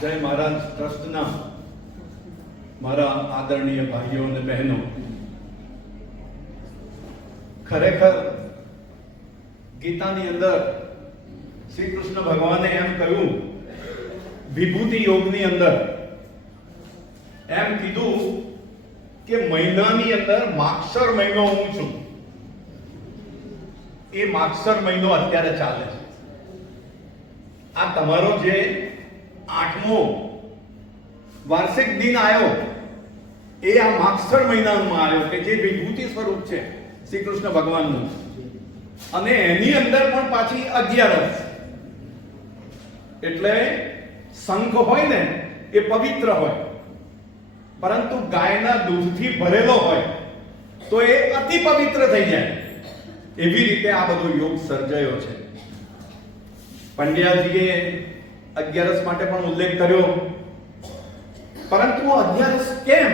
જય મહારાજ ટ્રસ્ટના મારા આદરણીય ભાઈઓ અને બહેનો, ખરેખર ગીતાની અંદર શ્રી કૃષ્ણ ભગવાને એમ કહ્યું, વિભૂતિ યોગની અંદર એમ કીધું કે મહિનાની અંદર માગશર મહિનો હું છું. એ માગસર મહિનો અત્યારે ચાલે છે. આ તમારો જે 8મો વાર્ષિક દિન આવ્યો એ આ માગસર મહિનામાં આવ્યો કે જે વિભૂતિ સ્વરૂપ છે શ્રી કૃષ્ણ ભગવાનનું. અને એની અંદર પણ પાછી 11સ. એટલે શંખ હોય ને એ પવિત્ર હોય, પરંતુ ગાયના દૂધથી ભરેલો હોય તો એ અતિ પવિત્ર થઈ જાય. એવી રીતે આ બધો યોગ સર્જાયો છે. પંડ્યાજીએ 11સ માટે પણ ઉલ્લેખ કર્યો, પરંતુ 11સ કેમ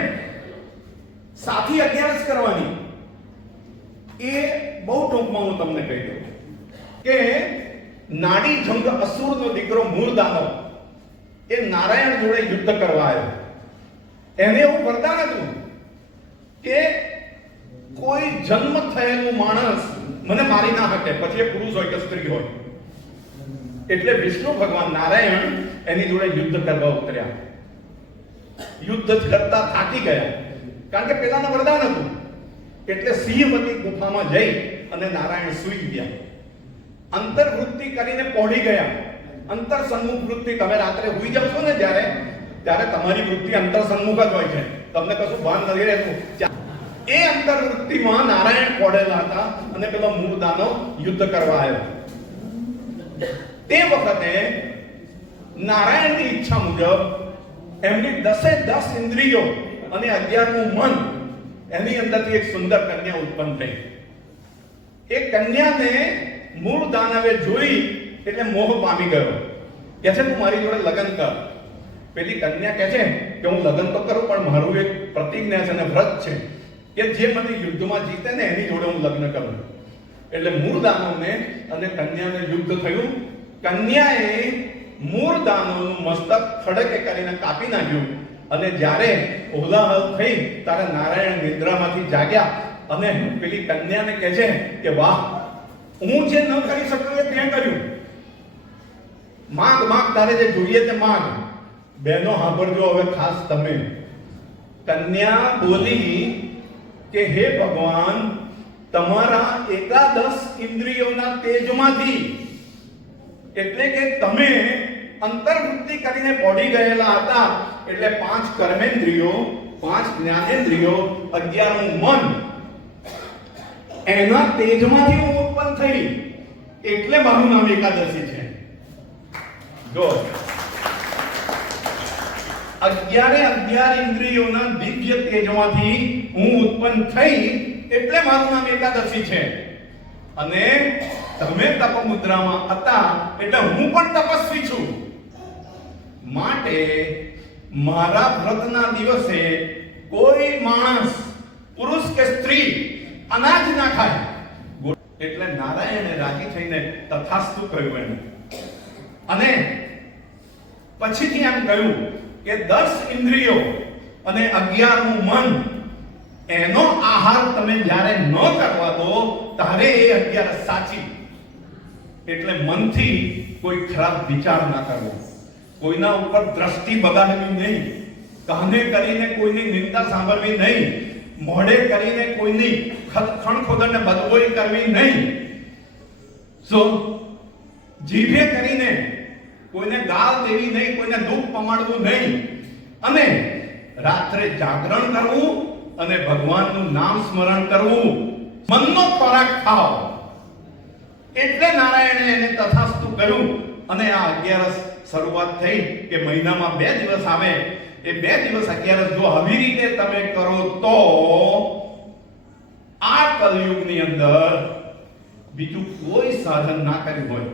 સાથી 11સ કરવાની એ બહુ ટૂંકમાં હું તમને કહી દઉં કે નાડી જંગ અસુરનો દીકરો મૂળ દાનવ એ નારાયણ જોડે યુદ્ધ કરવા આવ્યો. એને એવું વરદાન હતું કે કોઈ જન્મ થયેલું માણસ મને મારી ના શકે, પછી એ પુરુષ હોય કે સ્ત્રી હોય. એટલે વિષ્ણુ ભગવાન નારાયણ એની જોડે યુદ્ધ કરવા ઉતર્યા. યુદ્ધ કરતા થાકી ગયા, કારણ કે પેલાના વરદાન હતું. એટલે સિંહવતી ગુફામાં જઈ અને નારાયણ સૂઈ ગયા. અંતર્વૃત્તિ કરીને પહોંચી ગયા. અંતર સન્મુખ વૃત્તિ, તમે રાત્રે સૂઈ જાવ છો ને ત્યારે તમારી વૃત્તિ અંતર સન્મુખ જ હોય છે, તમને કશું ભાન નથી રહેતું. એ અંતર્વૃત્તિમાં નારાયણ પડેલા હતા અને પેલો મૂળ દાનવ યુદ્ધ કરવા આવ્યો. તે વખતે નારાયણની ઈચ્છા મુજબ એમની 10 ઇન્દ્રિયો અને 11મું મન, એની અંદરથી એક સુંદર કન્યા ઉત્પન્ન થઈ. એ કન્યાને મૂળ દાનવે જોઈ એટલે મોહ પામી ગયો. કહે છે તું મારી જોડે લગ્ન કર. પેલી કન્યા કહે છે કે હું લગ્ન તો કરું, પણ મારું એક પ્રતિજ્ઞા છે અને વ્રત છે કે જે મને યુદ્ધમાં જીતે ને એની જોડે હું લગ્ન કરું. એટલે મૂળ દાનવને અને કન્યાને યુદ્ધ થયું. કન્યાએ મૂળ દાનવનું મસ્તક ખડકે કરીને કાપી નાખ્યું. અને જ્યારે ઓલાહલ થઈ ત્યારે નારાયણ નિદ્રામાંથી જાગ્યા અને પેલી કન્યાને કહે છે કે વાહ, હું જે ન કરી શક્યો એ તે કર્યું. માંગ માંગ, તારે જે જોઈએ તે માંગ. બહેનો સાંભળજો હવે ખાસ તમે. કન્યા બોલી કે હે ભગવાન, તમારા 11 ઇન્દ્રિયોના તેજમાંથી, એટલે કે તમે અંતર્વૃત્તિ કરીને પહોંચી ગયેલા હતા, એટલે 5 કર્મેન્દ્રિયો, 5 જ્ઞાનેન્દ્રિયો, 11મું મન, એના તેજમાંથી હું ઉત્પન્ન થઈ, એટલે મારું નામ એકાદશી છે. જો 11 ઇન્દ્રિયોના દિવ્ય તેજમાંથી હું ઉત્પન્ન થઈ, એટલે મારું નામ એકાદશી છે. અને તમે તપ મુદ્રામાં હતા એટલે હું પણ તપસ્વી છું. માટે મારા વ્રતના દિવસે કોઈ માણસ, પુરુષ કે સ્ત્રી અનાજ ના ખાય. એટલે નારાયણે રાજી થઈને તથાસ્તુ કહ્યું એને. અને પછીથી એમ કહ્યું કે 10 ઇન્દ્રિયો અને 11મું મન, એનો આહાર તમે જ્યારે ન કરવા દો ત્યારે એ 11 સાચી. એટલે મનથી કોઈ ખરાબ વિચાર ના કરવો, કોઈના ઉપર દ્રષ્ટિ બગાડવી નહીં, કાને કરીને કોઈની નિંદા સાંભળવી નહીં, મોઢે કરીને કોઈની ખણખોદરને બદગોઈ કરવી નહીં, જીભે કરીને કોઈને ગાળ દેવી નહીં, કોઈને દુઃખ પમાડવું નહીં, અને રાત્રે જાગરણ કરવું અને ભગવાનનું નામ સ્મરણ કરવું, મનનો ખોરાક ખાઓ. એટલે નારાયણે એને તથાસ્તુ કહ્યું. અને આ 11 શરૂઆત થઈ કે મહિનામાં 2 દિવસ આવે. એ 2 દિવસ 11 જો આવી રીતે તમે કરો તો આ કલયુગની અંદર બીજું કોઈ સાધન ના કર્યું હોય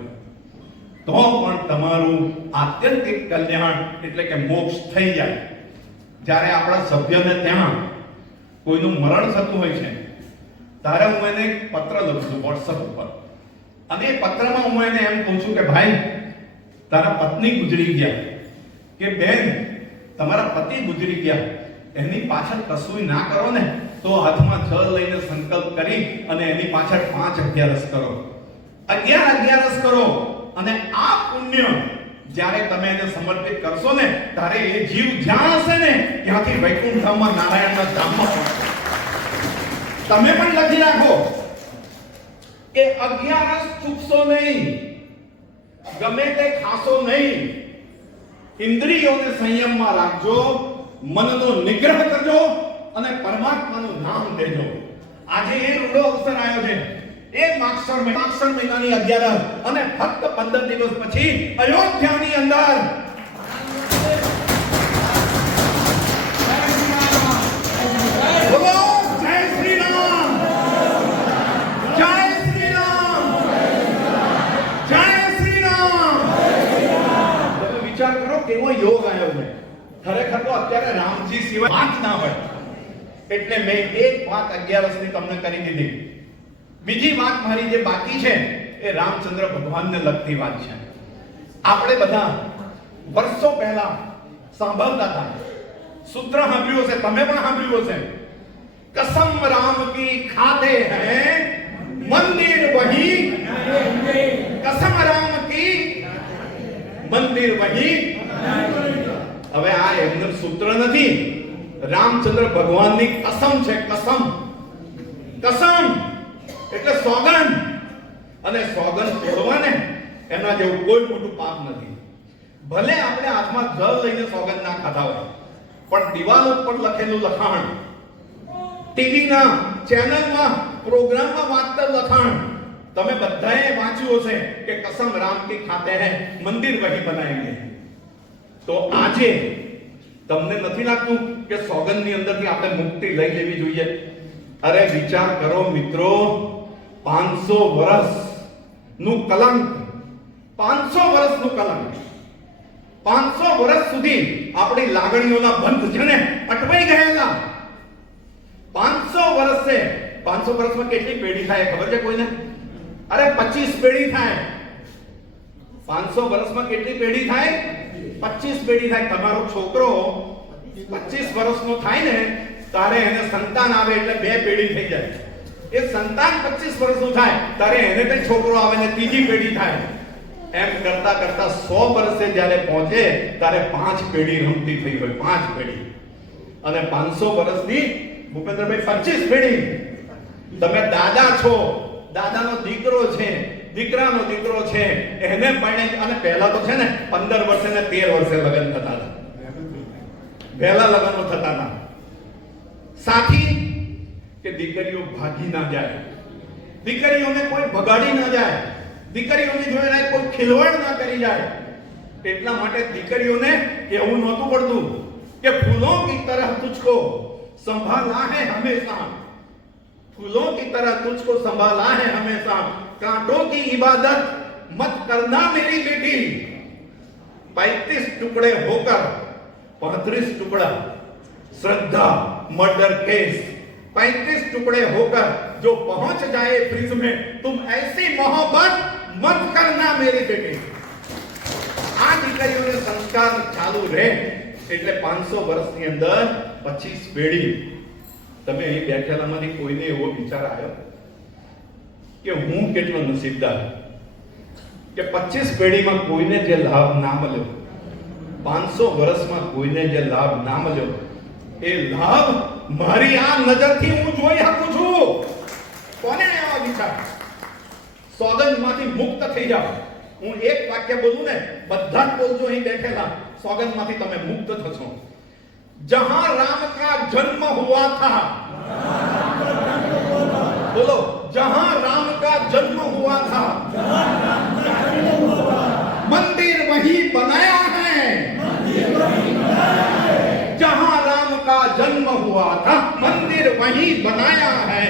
તો પણ તમારું આત્યંતિક કલ્યાણ એટલે કે મોક્ષ થઈ જાય. જ્યારે આપણા સભ્યને ત્યાં કોઈનું મરણ થતું હોય છે ત્યારે હું એને પત્ર લખું છું WhatsApp ઉપર, અને એ પત્રમાં હું એને એમ કહું છું કે ભાઈ, તારા પત્ની ગુજરી ગયા, કે બેન તમારા પતિ ગુજરી ગયા, એની પાછળ કશું ના કરો ને તો હાથમાં જળ લઈને સંકલ્પ કરી અને એની પાછળ 5 11 કરો, 11 કરો. અને આ પુણ્ય જ્યારે તમે એને સમર્પિત કરશો ને ત્યારે એ જીવ જ્યાં હશે ને ત્યાંથી વૈકુંઠ ધામમાં, નારાયણના ધામમાં પહોંચશે. તમે પણ લખી રાખો કે 11 ચૂકશો નહીં, ગમે તે ખાશો નહીં, ઇન્દ્રિયોને સંયમમાં રાખજો, મનનો નિગ્રહ કરજો અને પરમાત્માનું નામ લેજો. આજે એ રૂડો અવસર આવ્યો છે, એ માગસર મહિનાની 11 અને ફક્ત 15 દિવસ પછી અયોધ્યાની અંદર બોલો જય શ્રી રામ, જય શ્રી રામ, જય શ્રી રામ. તમે વિચાર કરો કેવો યોગ આવ્યો છે. ખરેખર તો અત્યારે રામજી સિવાય વાત ના હોય. એટલે મેં એક વાત 11 ની તમને કરી દીધી. બીજી વાત મારી જે બાકી છે એ રામચંદ્ર ભગવાનને લગતી વાત છે. આપણે બધા વર્ષો પહેલા સાંભળતા હતા, સૂત્ર સાંભળ્યું હશે, તમે પણ સાંભળ્યું હશે, कसम राम की खाते हैं मंदिर वही, कसम राम की मंदिर वही. હવે આ એમનું સૂત્ર નથી, રામચંદ્ર ભગવાનની કસમ છે. કસમ, કસમ એટલે સોગંદ, અને સોગંદ તોડવાને એના જેવું કોઈ મોટું પાપ નથી. ભલે આપણે હાથમાં જળ લઈને સોગંદ ના ખાધા હોય, પણ દિવાલ ઉપર લખેલું લખાણ, ટીવીના ચેનલમાં પ્રોગ્રામમાં વાંચતા લખાણ તમે બધાએ વાંચ્યું હશે કે કસમ રામ કી ખાતે હૈ મંદિર વહી બનાએંગે. તો આજે તમને નથી લાગતું કે સોગંદની અંદરથી આપણે મુક્તિ લઈ લેવી જોઈએ? અરે વિચાર કરો મિત્રો, 500 વર્ષનું કલંક, 500 વર્ષનું કલંક, 500 વર્ષ સુધી આપણી લાગણીઓના બંધ છે ને અટવાઈ ગયેલા. 500 વર્ષ છે. 500 વર્ષમાં કેટલી પેઢી થાય ખબર છે કોઈને? અરે 25 પેઢી થાય. 500 વર્ષમાં કેટલી પેઢી થાય? 25 પેઢી થાય. તમારો છોકરો 25 વર્ષનો થાય ને તારે એને સંતાન આવે એટલે 2 પેઢી થઈ જાય. એ સંતાન 25 વર્ષનું થાય તારે એને કઈ છોકરો આવે ને ત્રીજી પેઢી થાય. એમ કરતા કરતા 100 વર્ષે જ્યારે પહોંચે ત્યારે 5 પેઢી રમતી થઈ હોય, 5 પેઢી. અને 500 વર્ષની ભૂપેન્દ્રભાઈ 25 પેઢી. તમે દાદા છો, દાદાનો દીકરો છે, દીકરાનો દીકરો છે, એને પરણે, અને પહેલા તો છે ને 15 વર્ષે ને 13 વર્ષે લગ્ન થતા હતા, પહેલા લગ્નો થતા હતા. સાથી કે દીકરીઓ ભાગી ના જાય, દીકરીઓને કોઈ ભગાડી ના જાય, દીકરીઓની જોડે કોઈ ખિલવાડ ના કરી જાય. એટલા માટે દીકરીઓને એવું નહોતું પડતું કે ફૂલોं की तरह तुझको संभाला है हमेशा, फूलों की तरह तुझको संभाला है हमेशा, कांटों की इबादत मत करना मेरी बेटी. 35 टुकड़े होकर 35 टुकड़ा श्रद्धा मर्डर केस, 35 टुकड़े होकर जो पहुंच जाए फ्रिज में, तुम ऐसी मोहब्बत मत करना मेरी बेटी. આ દીકરીઓને સંસ્કાર ચાલુ રહે એટલે 500 વર્ષની અંદર 25 પેઢી. તમે અહીં બેઠેલામાંથી કોઈને એવો વિચાર આવ્યો કે હું કેટલો નસીબદાર કે 25 પેઢીમાં કોઈને જે લાભ ના મળ્યો, 500 વર્ષમાં કોઈને જે લાભ ના મળ્યો, એ લાભ મારી આ નજરથી હું જોઈ શકું છું? કોને આવા વિચાર? સોગંદમાંથી મુક્ત થઈ જાઓ. હું એક વાક્ય બોલું ને બધા જ બોલજો અહીં બેઠેલા, સોગંદમાંથી તમે મુક્ત થશો. जहां राम का जन्म हुआ था, बोलो जहां राम का जन्म हुआ था, मंदिर वही बनाया है. जहां राम का जन्म हुआ था मंदिर वही बनाया है.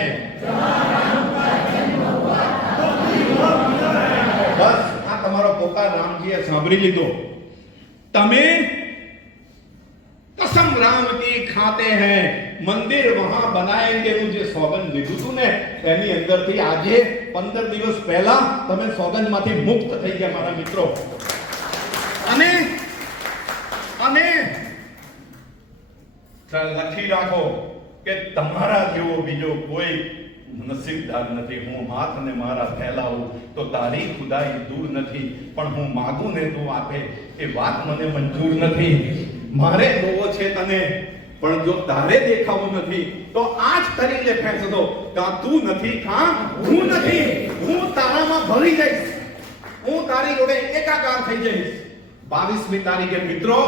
બસ આ તમારો પોકાર રામજીએ સાંભળી લીધો. તમે कसम राम की खाते हैं मंदिर वहां बनाएंगे નું જે સોગંદ લીધું હતું ને એની અંદરથી આજે 15 દિવસ પહેલા તમે સોગંદમાંથી મુક્ત થઈ ગયા મારા મિત્રો. અને અને લખી રાખો કે તમારા જેવો બીજો કોઈ નસીબદાર નથી. હું હાથ ને મારા ફેલાવું તો તારી ખુદાઈ દૂર નથી, પણ હું માગું ને તું આપે એ વાત મને મંજૂર નથી. મારે જોવો છે તને, પણ જો તારે દેખાવું નથી તો આજ કરી લે ફેંસલો કાં તું નથી કાં હું નથી. હું તારામાં ભળી જઈશ, હું તારી જોડે એકાકાર થઈ જઈશ. 22મી તારીખે મિત્રો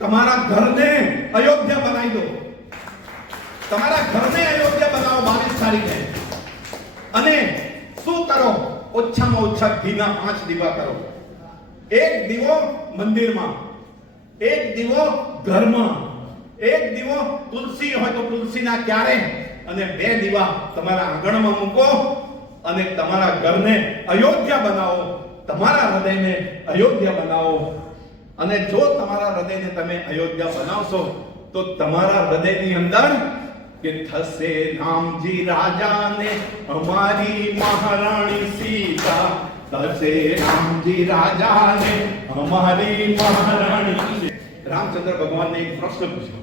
તમારા ઘરને અયોધ્યા બનાવી દો. તમારા ઘરને અયોધ્યા બનાવો 22 તારીખે. અને શું કરો? ઓછામાં ઓછા ઘીના 5 દીવા કરો. એક દીવો મંદિરમાં, એક દીવો ઘરમાં, એક દીવો તુલસી હોય તો તુલસીના ક્યારે, અને 2 દીવા તમારા આંગણમાં મૂકો અને તમારા ઘરને અયોધ્યા બનાવો. તમારા હૃદયને અયોધ્યા બનાવો. અને જો તમારા હૃદયને તમે અયોધ્યા બનાવશો તો તમારા હૃદયની અંદર કે થશે રામજી રાજાને અમારી મહારાણી સીતા, થશે રામજી રાજાને અમારી મહારાણી. રામચંદ્ર ભગવાનને એક પ્રશ્ન પૂછ્યો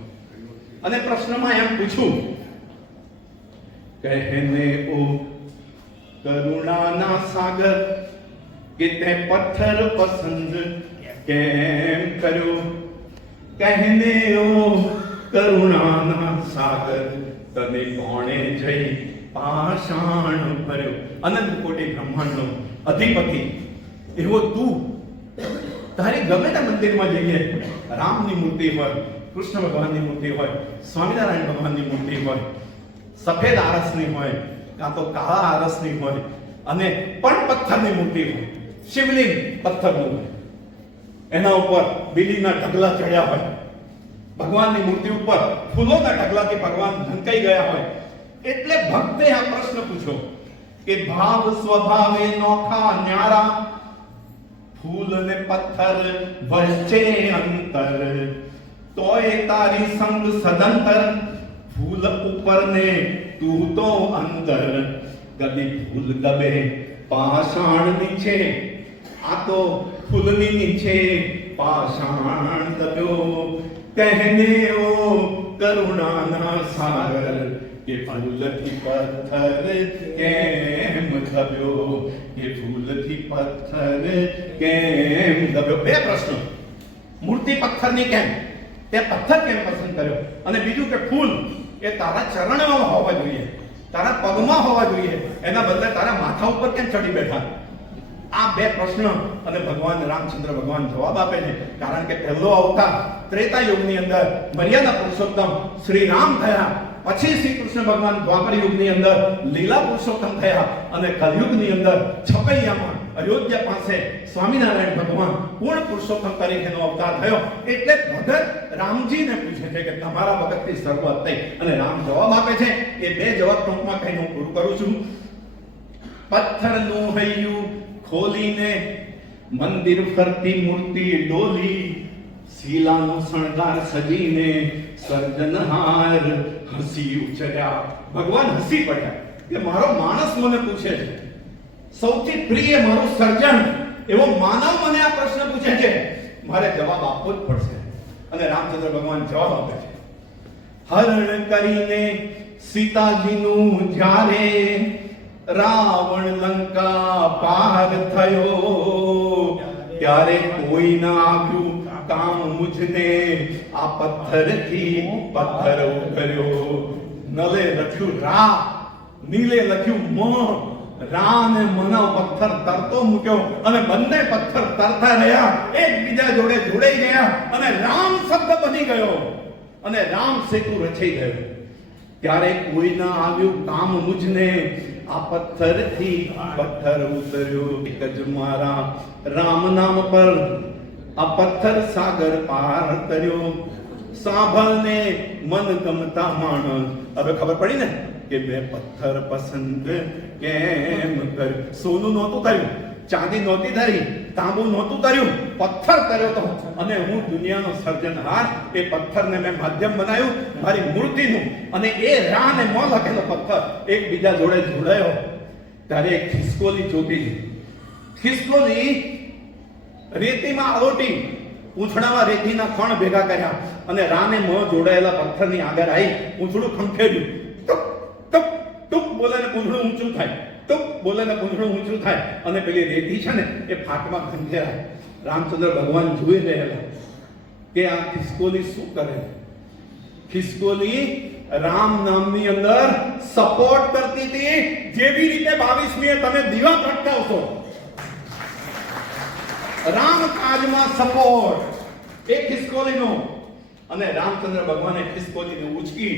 અને પ્રશ્નમાં એમ પૂછ્યું, કહેને ઓ કરુણાના સાગર કે તે પથ્થર પસંદ કેમ કર્યો? કહેને ઓ કરુણાના સાગર તને કોણે જઈ પાષાણ ભર્યો? અનંત કોટી બ્રહ્માંડનો અધિપતિ એવો તું, તારી ગમે તે મંદિરમાં જઈએ, રામની મૂર્તિ હોય, કૃષ્ણ ભગવાનની મૂર્તિ હોય, સ્વામિનારાયણ ભગવાનની મૂર્તિ હોય, સફેદ આરસની હોય કાં તો કાળા આરસની હોય, અને પણ પથ્થરની મૂર્તિ હોય, શિવલિંગ પથ્થરનું હોય, એના ઉપર બીલીના ઢગલા ચડ્યા હોય, ભગવાનની મૂર્તિ ઉપર ફૂલોના ઢગલાથી ભગવાન ઢંકાઈ ગયા હોય. એટલે ભક્તે આ પ્રશ્ન પૂછ્યો કે ભાવ સ્વભાવે નોખા ન્યારા, ફૂલ ને પથ્થર વચ્ચે અંતર, તોય તારી સંગ સદંતર, ફૂલ ઉપર ને તું તો અંદર, કદી ફૂલ દબે પાષાણ નીચે, આ તો ફૂલની નીચે પાષાણ દબ્યો. કહેને ઓ કરુણાના સાગર કે ફૂલથી પથ્થર કેમ દબ્યો, કે ફૂલથી પથ્થર કેમ દબ્યો? 2 પ્રશ્નો. મૂર્તિ પથ્થરની કેમ, તે પથ્થર કેમ પસંદ કર્યો? અને બીજું કે ફૂલ એ તારા ચરણમાં હોવા જોઈએ, તારા પગમાં હોવા જોઈએ, એના બદલે તારા માથા ઉપર કેમ ચડી બેઠા? આ 2 પ્રશ્ન અને ભગવાન રામચંદ્ર ભગવાન જવાબ આપે છે. કારણ કે પહેલો અવતાર ત્રેતા યુગની અંદર મર્યાદા પુરુષોત્તમ શ્રી રામ થયા, પછી શ્રી કૃષ્ણ ભગવાન દ્વાપર યુગની અંદર લીલા પુરુષોત્તમ થયા, અને કલયુગની અંદર છપૈયામાં અયોધ્યા પાસે સ્વામિનારાયણ ભગવાન પૂર્ણ પુરુષોત્તમ તરીકેનો અવતાર થયો. એટલે ભગત રામજીને પૂછે છે કે તમારા ભગતથી શરૂઆત થઈ, અને રામ જવાબ આપે છે. એ 2 જવાબ ટૂંકમાં કહીને હું પૂરું કરું છું. પથ્થરનું હૈયું ખોલીને મંદિર ફરતી મૂર્તિ ડોલી, શીલાનો શણગાર સજીને સર્જનહાર હસી ઉછર્યા. ભગવાન હસી પડ્યા કે મારો માણસ મને પૂછે છે, સૌથી પ્રિય મારું સર્જન એવો માનવ મને આ પ્રશ્ન પૂછે છે, મારે જવાબ આપવો જ પડશે. અને રામચંદ્ર ભગવાન જવાબ આપે છે. હરણ કરીને સીતાજીનું જ્યારે રાવણ લંકા પાર થયો, ત્યારે કોઈ ના આવ્યું કામ મુજને, આ પથ્થરથી પથ્થર ઉકર્યો. નલે લખ્યું રા, નીલે લખ્યું મ, રા ને મનો પથ્થર તરતો મૂક્યો, અને બંને પથ્થર તરતા રહ્યા, એકબીજા જોડે જોડાઈ ગયા, અને રામ શબ્દ બની ગયો, અને રામ સેતુ રચાઈ ગયો. ત્યારે કોઈ ના આવ્યું કામ મુજને, આ પથ્થરથી પથ્થર ઉતર્યો. એક જ મારા રામ નામ પર આ પથ્થર સાગર પાર કર્યો. સાંભળને મન ગમતા માણસ. હવે ખબર પડી ને કે મેં પથ્થર પસંદ કેમ કર્યું? સોનું નહોતું કર્યું, ચાંદી નહોતી ધરી, તાંબુ નહોતું કર્યું, પથ્થર કર્યો તો. અને હું દુનિયાનો સર્જનહાર, એ પથ્થરને મેં માધ્યમ બનાવ્યું મારી મૂર્તિનું, અને એ રા ને મ લખેલો પથ્થર એકબીજા જોડે જોડાયો. ત્યારે એક ખિસકોલી ચોટી. ખિસકોલી રેતીમાં આલોટી, પૂંછડામાં રેતીના કણ ભેગા કર્યા, અને રા ને મ જોડાયેલા પથ્થરની આગળ આવી પૂંછડું ખંખેર્યું. ટુક ટુક ટુક બોલે ને પૂંછડું ઊંચું થાય, ટુક બોલે ને પૂંછડું ઊંચું થાય, અને પેલી રેતી છે ને એ ફાટમાં ખંખેરાય. રામચંદ્ર ભગવાન જોઈ રહેલા કે આ ખિસકોલી શું કરે. ખિસકોલી રામ નામની અંદર સપોર્ટ કરતી હતી, જેવી રીતે 22મીએ તમે દીવા પ્રગટાવશો. રામ કાજમાં સપોર્ટ એ ખિસકોલીનો, અને રામચંદ્ર ભગવાને ખિસકોલીને ઉચકી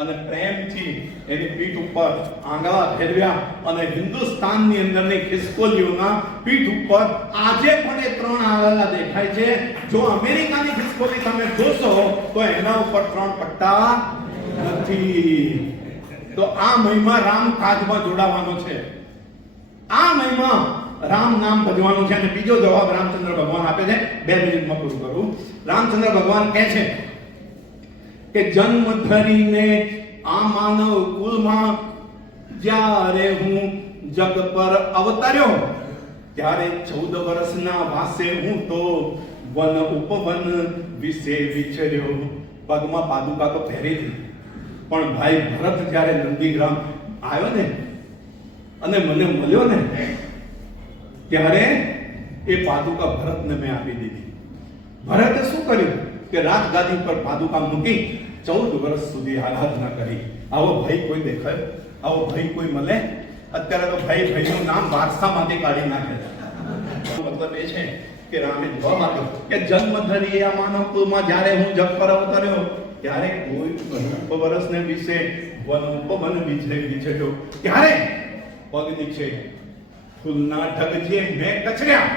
અને પ્રેમથી એની પીઠ ઉપર આંગળા ફેરવ્યા અને હિન્દુસ્તાનની અંદરની ખિસકોલીઓના પીઠ ઉપર આજે પણ એ 3 આંગળા દેખાય છે. જો અમેરિકાની ખિસકોલી તમે જોશો તો એના ઉપર 3 પટ્ટા નથી. તો આ મહિમા રામ કાજમાં જોડાવાનો છે, આ મહિમા રામ નામ ભજવાનું છે. અને બીજો જવાબ રામચંદ્ર ભગવાન આપે છે, 2 મિનિટમાં પૂરું કરું. રામચંદ્ર ભગવાન કહે છે કે જન્મ ધરીને આ માનવ કુળમાં જ્યારે હું જગ પર અવતર્યો ત્યારે 14 વર્ષના વાસે હું તો વન ઉપવન વિશે વિચર્યો. પગમાં પાદુકા તો પહેરી હતી, પણ ભાઈ ભરત જ્યારે નંદીગ્રામ આવ્યો ને અને મને મળ્યો ને ત્યારે એ પાદુકા ભરતને મેં આપી દીધી. ભરતે શું કર્યું કે રાજગાદી ઉપર પાદુકા મૂકી 14 વર્ષ સુધી આરાધના કરી. આવો ભાઈ કોઈ દેખાય? આવો ભાઈ કોઈ મળે? અત્યારે તો ભાઈ ભાઈનું નામ વારસામાંથી કાઢી નાખે છે. મતલબ એ છે કે રામે જવાબ આપ્યો કે જન્મ ધરી આ માનવ કુળમાં જ્યારે હું જગ પર અવતર્યો ત્યારે કોઈ 12 વર્ષને વિશે વન ઉપવન વિચર્યો. ત્યારે પગ નીચે ફૂલના ઢગ જે મેં કચર્યા,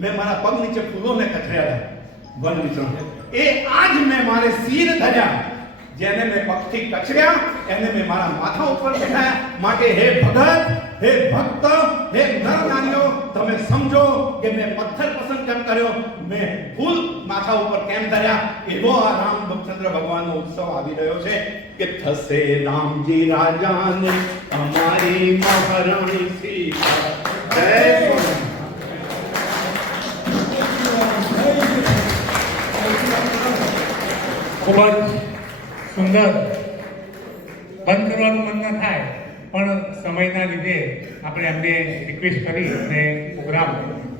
મેં મારા પગ નીચે ફૂલોને કચર્યા વન વિચરણ, એ આજ મેં મારે શિર ધર્યા. જેને મેં પગથી કચર્યા એને મેં મારા માથા ઉપર બેઠાયા. માટે હે ભગત, હે ભક્ત, હે નર નારીઓ, તમે સમજો કે મેં પથ્થર પસંદ કેમ કર્યો, મેં ફૂલ માથા ઉપર કેમ ધર્યા. એવો આ રામચંદ્ર ભગવાનનો ઉત્સવ આવી રહ્યો છે કે થશે રામજી રાજાને અમારી મહારાણી સીતા. જય સ્વામી. ખૂબ જ સુંદર. બંધ કરવાનું મન ન થાય, પણ સમયના લીધે આપણે એમને રિક્વેસ્ટ કરી અને પ્રોગ્રામ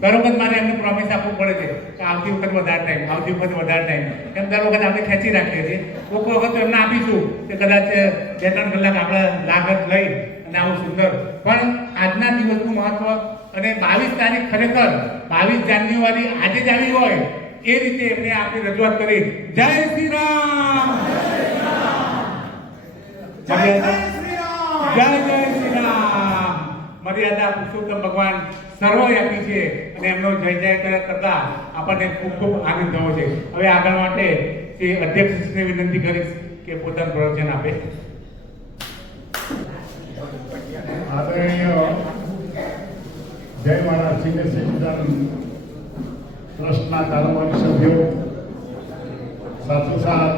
દર વખત મારે એમને પ્રોમિસ આપવું પડે છે કે આવતી વખત વધારે ટાઈમ, આવતી વખત વધારે ટાઈમ, એમ દર વખત આપણે ખેંચી રાખીએ છીએ. કોઈક વખત એમને આપીશું કે કદાચ 2-3 કલાક આપણે લાગત લઈ અને આવું સુંદર. પણ આજના દિવસનું મહત્વ અને 22 તારીખ ખરેખર 22 જાન્યુઆરી આજે જ આવી હોય એ રીતે એમને આપણે રજૂઆત કરી. જય શ્રી રામ, જય જય શ્રી રામ, જય જય શ્રી રામ. મર્યાદા પુરુષોત્તમ ભગવાન સર્વે આપી છે અને એમનો જય જય કરતા આપણને ખૂબ ખૂબ આનંદ થયો છે. હવે આગળ માટે તે અધ્યક્ષને વિનંતી કરીશ કે પોતાનું પ્રવચન આપે. આદરણીય જય મહારાજ સિનિયર સિટીઝન ટ્રસ્ટના કારોબારી સભ્યો, સાથોસાથ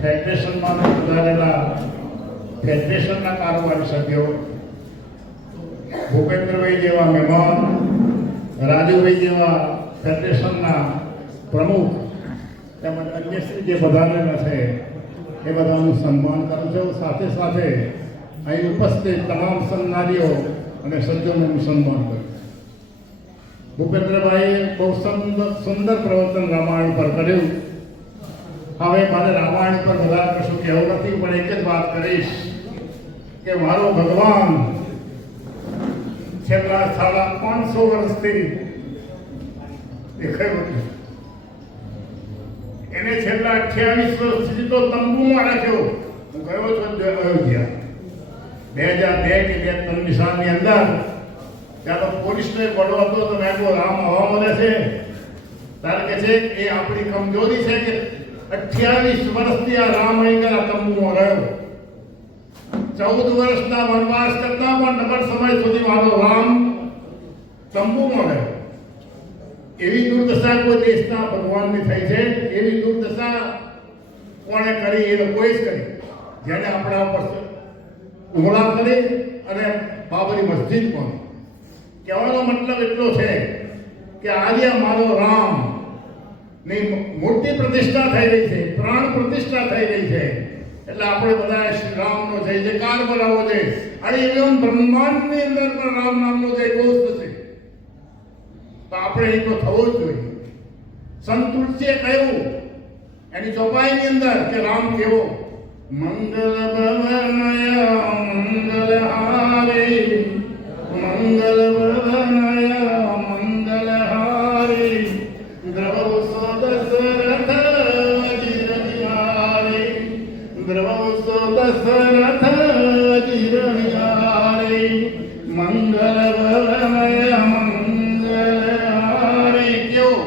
ફેડરેશનમાં જોડાયેલા ફેડરેશનના કારોબારી સભ્યો, ભૂપેન્દ્રભાઈ જેવા મહેમાન, રાજુભાઈ જેવા ફેડરેશનના પ્રમુખ તેમજ અન્ય શ્રી જે પધારેલા છે એ બધાનું સન્માન કરું છું. સાથે સાથે અહીં ઉપસ્થિત તમામ સન્માનીઓ અને સજ્જનોનું સન્માન કરું. ભૂપેન્દ્રભાઈએ બહુ સુંદર પ્રવચન રામાયણ પર કર્યું. હવે મારે રામાયણ પર વધારે કશું કહેવું નથી, પણ એક જ વાત કરીશ કે મારો ભગવાન છેલ્લા 550 વર્ષથી દેખાયો નથી. એને છેલ્લા 28 વર્ષથી તો તંબુમાં રાખ્યો. હું ગયો છું અયોધ્યા 2002 કે 2003 સાલની અંદર. ત્યાં તો પોલીસનો એક વડો હતો, તો મેં કહ્યું રામ હવા મળે છે ત્યારે કે છે એ આપણી કમજોરી છે કે 28 વર્ષથી આ રામ અહીં આ તંબુમાં રહ્યો. 14 વર્ષના વનવાસ કરતા પણ નગર સમય સુધી મારો રામ તંબુમાં રહ્યો. એવી દુર્દશા કોઈ દેશના ભગવાનની થઈ છે, એવી દુર્દશા કોણે કરી? એ લોકોએ જ કરી, જેને આપણા ઉપર હુમલા કરી અને બાબરી મસ્જિદ પણ. કહેવાનો મતલબ એટલો છે કે આજે મારો રામ ની મૂર્તિ પ્રતિષ્ઠા થઈ રહી છે, પ્રાણ પ્રતિષ્ઠા થઈ રહી છે. એટલે આપણે બધા શ્રી રામનો જય જયકાર બોલાવવો છે. અને એવમ બ્રહ્માંડની અંદર પણ રામ નામનો જય ઘોષ થશે તો આપણે એ તો થવો જ જોઈએ. સંત તુલસીએ કહ્યું એની ચોપાઈની અંદર કે રામ કેવો મંગલ ભવનય મંગલહારી મંગલ ભવનય મંગલહારી દ્રવ દશરથ જીરણિહારી દ્રવ દશરથ જીરણિહારી મંગલ ભવનય મંગલહારી કેવો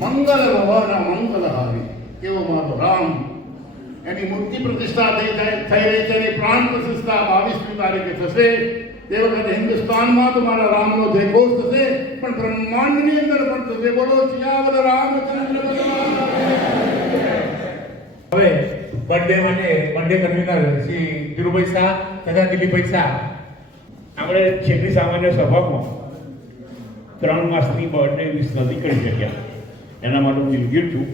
મંગલ ભવન મંગલહારી કેવો મારો રામ. એની મૂર્તિ પ્રતિષ્ઠા થઈ રહી છે. એની પ્રાણ પ્રતિષ્ઠા 22મી તારીખે થશે. તે વખતે હિન્દુસ્તાનમાં તો મારા રામનો જયઘોષ થશે, પણ બ્રહ્માંડની અંદર પણ થશે. બોલો સિયાવર રામચંદ્ર ભગવાન. હવે બર્થડે માટે બર્થડે કન્વીનર શ્રી ધીરુભાઈ શાહ તથા દિલીપભાઈ શાહ. આપણે છેલ્લી સામાન્ય સભામાં 3 માસની બર્થડે વિશ નથી કરી શક્યા. એના માટે હું દિલગીર છું.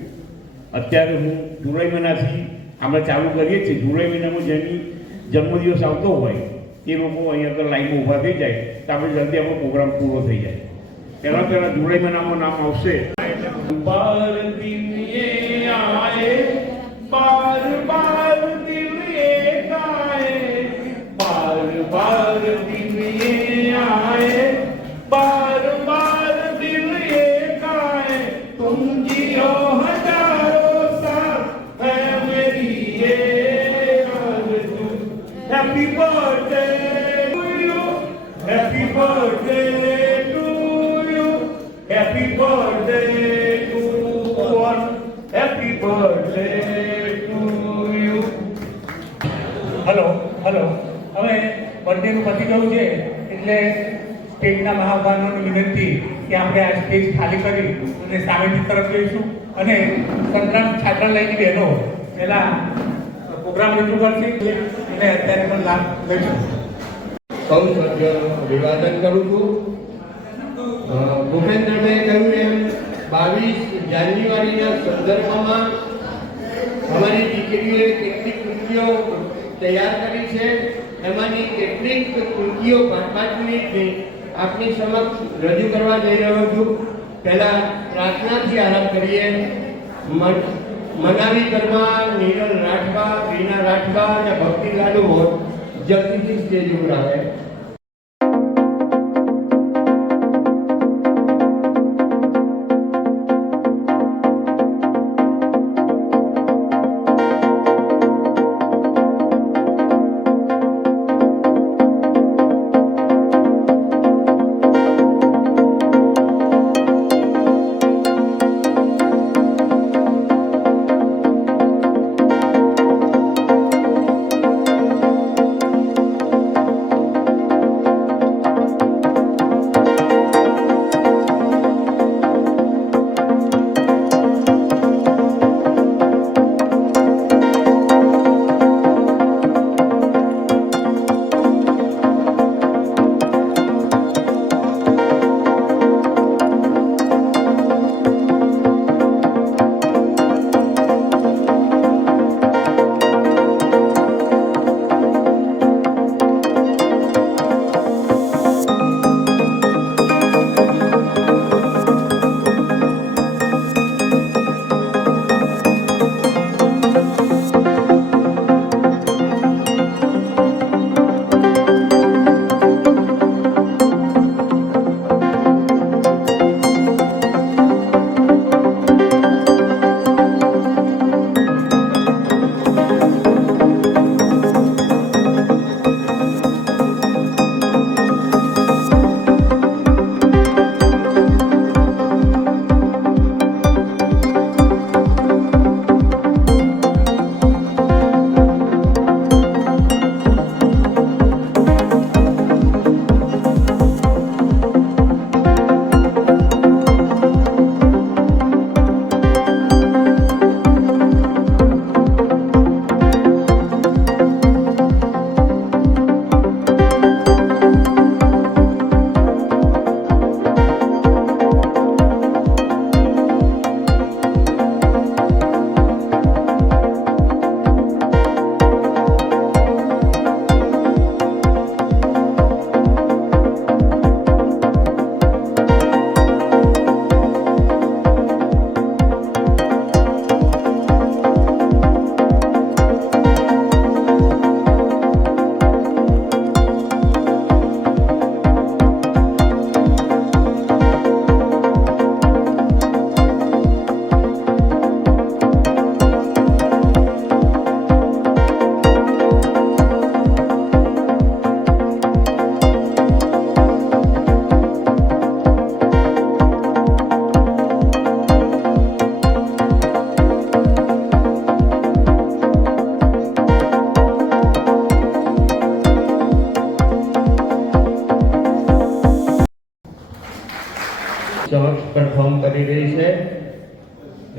અત્યારે હું જુલાઈ મહિનાથી આપણે ચાલુ કરીએ છીએ. જુલાઈ મહિનામાં જેની જન્મદિવસ આવતો હોય એ લોકો અહીંયા આગળ લાઈનમાં ઊભા થઈ જાય તો આપણે જલ્દી આપણો પ્રોગ્રામ પૂરો થઈ જાય. પહેલાં જુલાઈ મહિનામાં નામ આવશે. બાર દિન યે આયે બાર બાર દિન યે આયે બાર બાર દિન યે આયે बार बार दिल एक आए तुम जियो हजारों साल है मेरी ये आरज़ू. Happy birthday to you happy birthday to you happy birthday to one happy birthday to you. Hello hello હવે બર્થડેનું પતી ગયું છે એટલે સ્ટેજના મહાનુભાવોની વિનંતી કે આપણે આ સ્ટેજ ખાલી કરી અને સામેની તરફ જઈશું અને સંક્રાંત છાત્રાલયની બહેનો પહેલા પ્રોગ્રામ રજૂ કરશે અને અત્યારે પણ લાભ લઈશું. સૌ સભ્ય અભિવાદન કરું છું. ભૂપેન્દ્રભાઈ કહ્યું એમ 22 જાન્યુઆરીના સંદર્ભમાં અમારી દીકરીઓએ કેટલીક કૃતિઓ તૈયાર કરી છે. એમાંની કેટલીક કૃતિઓ 5-5 મિનિટની આપની સમક્ષ રજૂ કરવા જઈ રહ્યો છું. પહેલા પ્રાર્થનાથી આરંભ કરીએ. મનાવી કર્મા નીરલ રાઠવા રીના રાઠવા અને ભક્તિ લાલુ જલ્દીથી સ્ટેજ ઉપર આવે.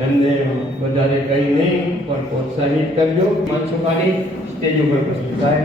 એમને વધારે કંઈ નહીં પણ પ્રોત્સાહિત કરજો. મંચ પાડી સ્ટેજ ઉપર પ્રસ્તુત થાય.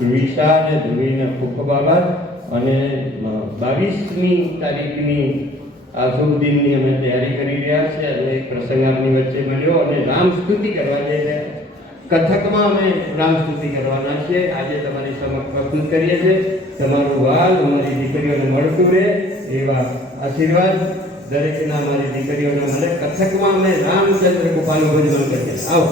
ધ્રુવિશા અને ધ્રુવીને ખૂબ ખૂબ આભાર. અને 22મી તારીખની આઝુદ્દીનની અમે તૈયારી કરી રહ્યા છે અને એક પ્રસંગ આપની વચ્ચે મળ્યો અને રામસ્તુતિ કરવા જઈ રહ્યા. કથકમાં અમે રામસ્તુતિ કરવાના છીએ. આજે તમારી સમક્ષ પ્રસ્તુત કરીએ છીએ. તમારું વાલ અમારી દીકરીઓને મળતું રહે એવા આશીર્વાદ દરેકના અમારી દીકરીઓને મળે. કથકમાં અમે રામચંદ્ર ગોપાલનું ભજન કરીએ. આવો.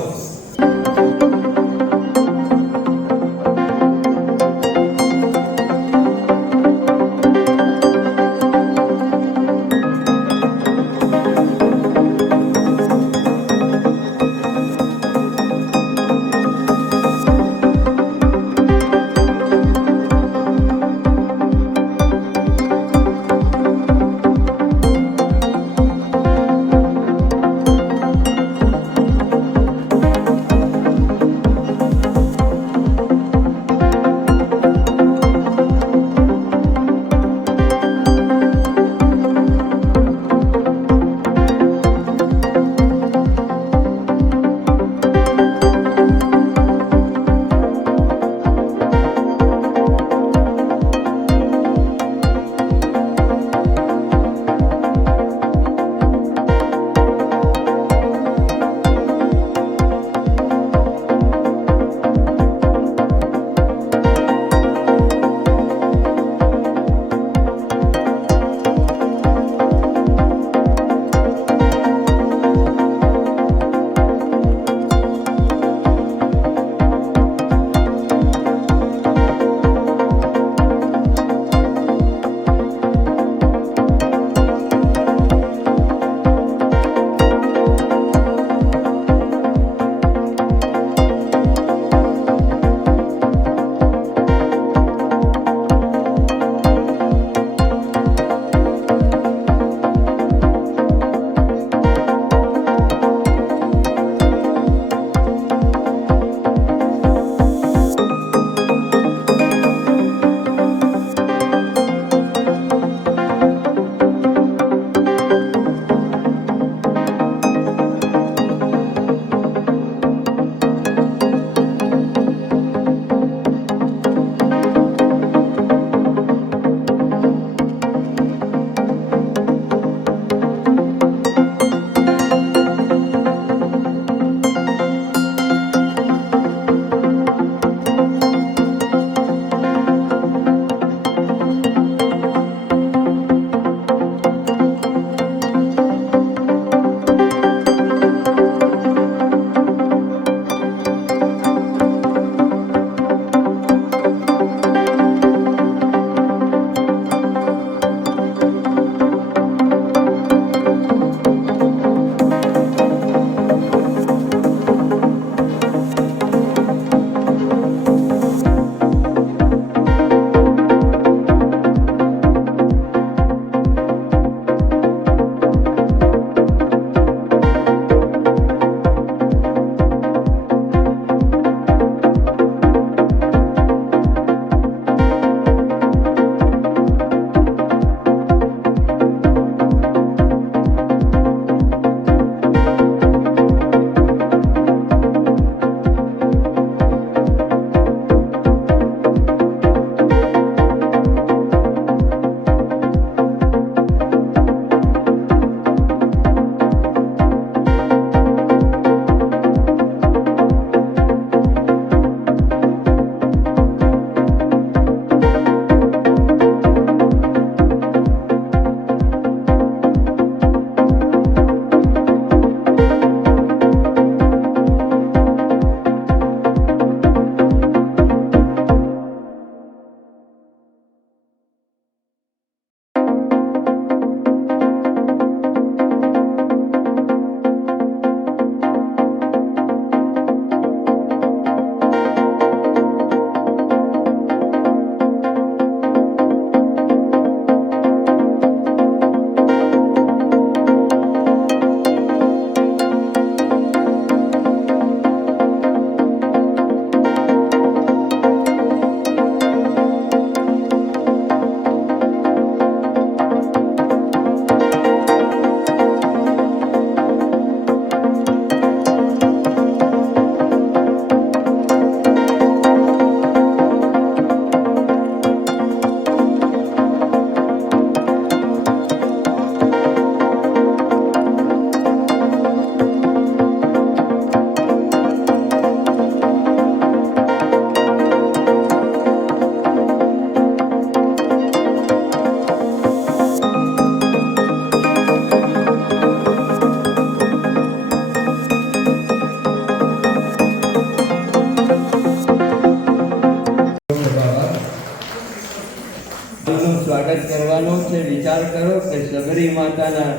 કરવાનો છે. વિચાર કરો કે સબરી માતાના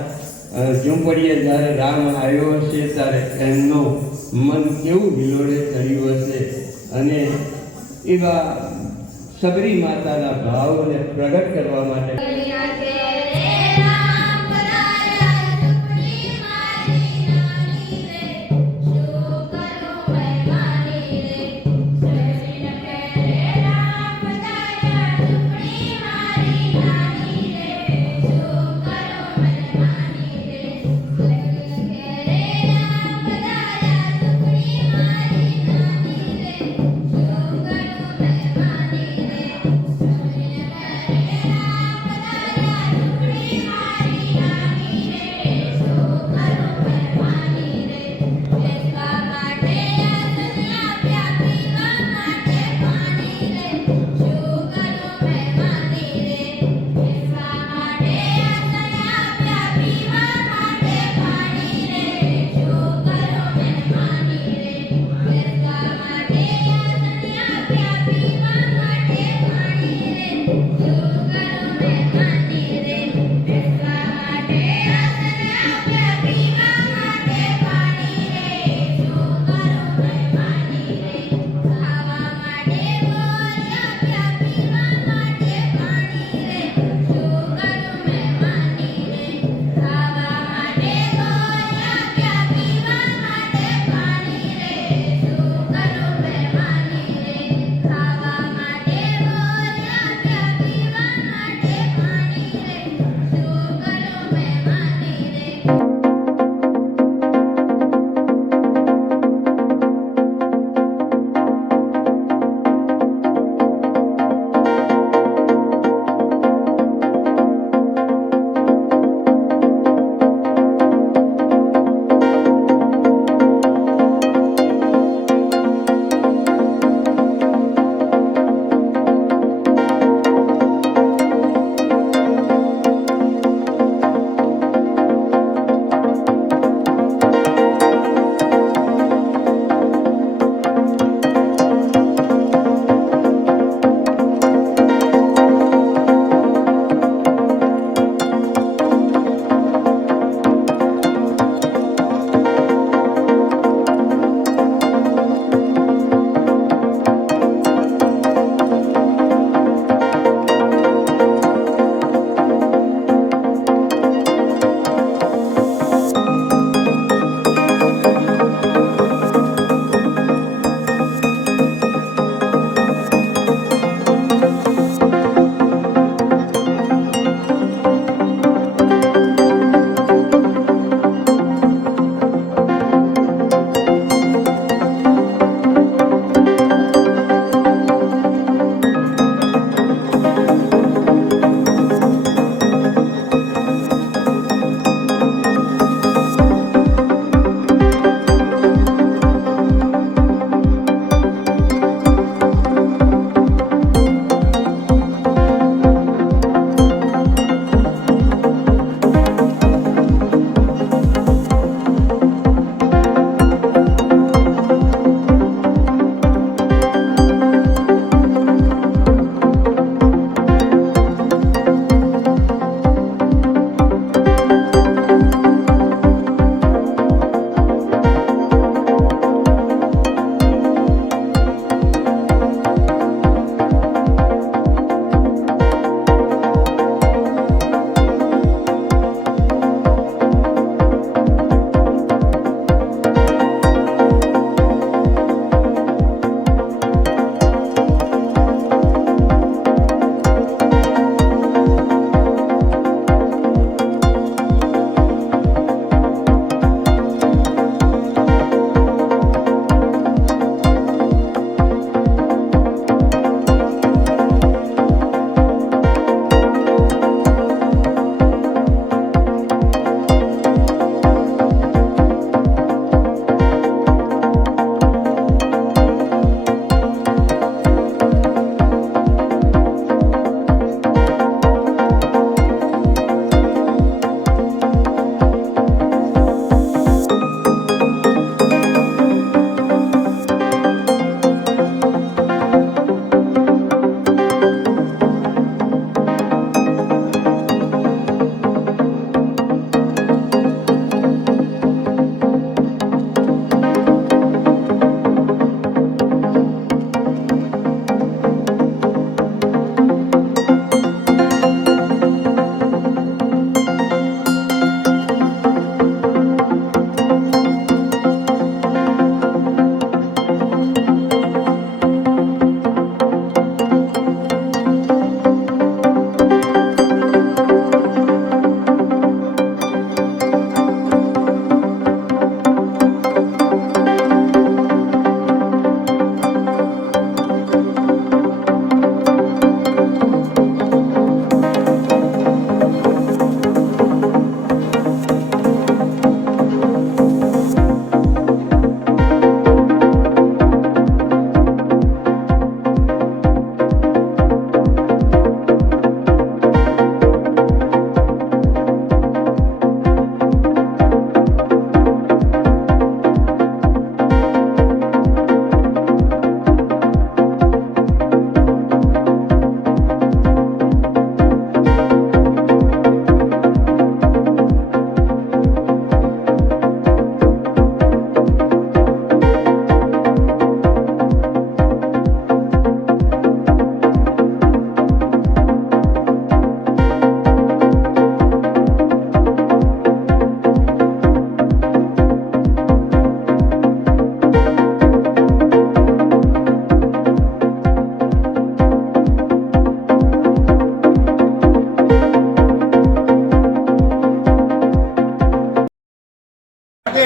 ઝૂંપડીએ જ્યારે રામ આવ્યો હશે ત્યારે એમનું મન કેવું હિલોડે ચડ્યું હશે અને એવા સબરી માતાના ભાવને પ્રગટ કરવા માટે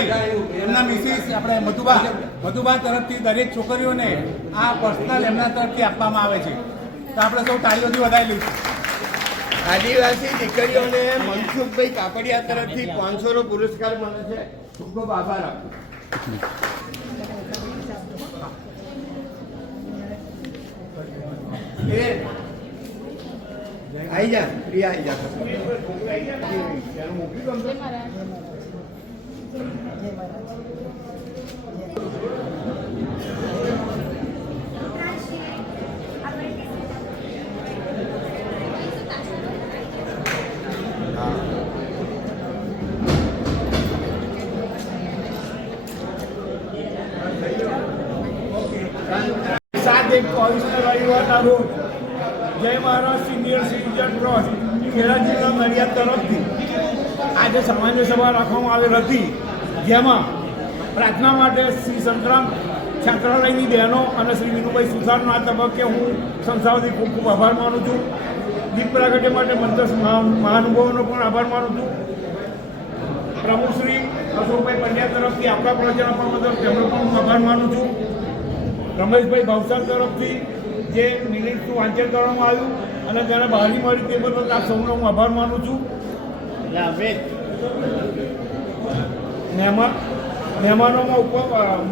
પટેલ એમના મિસિસ આપણે મધુબા તરફથી દરેક છોકરીઓને આ પર્સનલ એમના તરફથી આપવામાં આવે છે. તો આપણે સૌ તાળીઓથી વધાવી લઈશું. આદિવાસી દીકરીઓને મનસુખભાઈ કાપડિયા તરફથી 500 નો પુરસ્કાર મળે છે. ખૂબ ખૂબ આભાર આપું. આઈ જા પ્રિયા આઈ જા. સાત એક ચોવીસના રવિવારના રોજ જય મહારાજ સિનિયર સિટીઝન ટ્રસ્ટ ખેડા જિલ્લા નડિયાદ તરફથી આજે સામાન્ય સભા રાખવામાં આવેલ હતી, જેમાં પ્રાર્થના માટે શ્રી સંતરામ છાત્રાલયની બહેનો અને શ્રી વિનુભાઈ સુથારનો આ તબક્કે હું સંસ્થાઓથી ખૂબ ખૂબ આભાર માનું છું. દીપ પ્રાગટ્ય માટે મંત્રસ્થ મહાનુભાવોનો પણ આભાર માનું છું. પ્રમુખ શ્રી અશોકભાઈ પંડ્યા તરફથી આપણા પ્રવચન આપવા બદલ તેમનો પણ હું આભાર માનું છું. રમેશભાઈ ભાવસાર તરફથી જે મિનિટનું વાંચન કરવામાં આવ્યું અને તેને બહારી મળી તે બદલ આપ સૌનો હું આભાર માનું છું.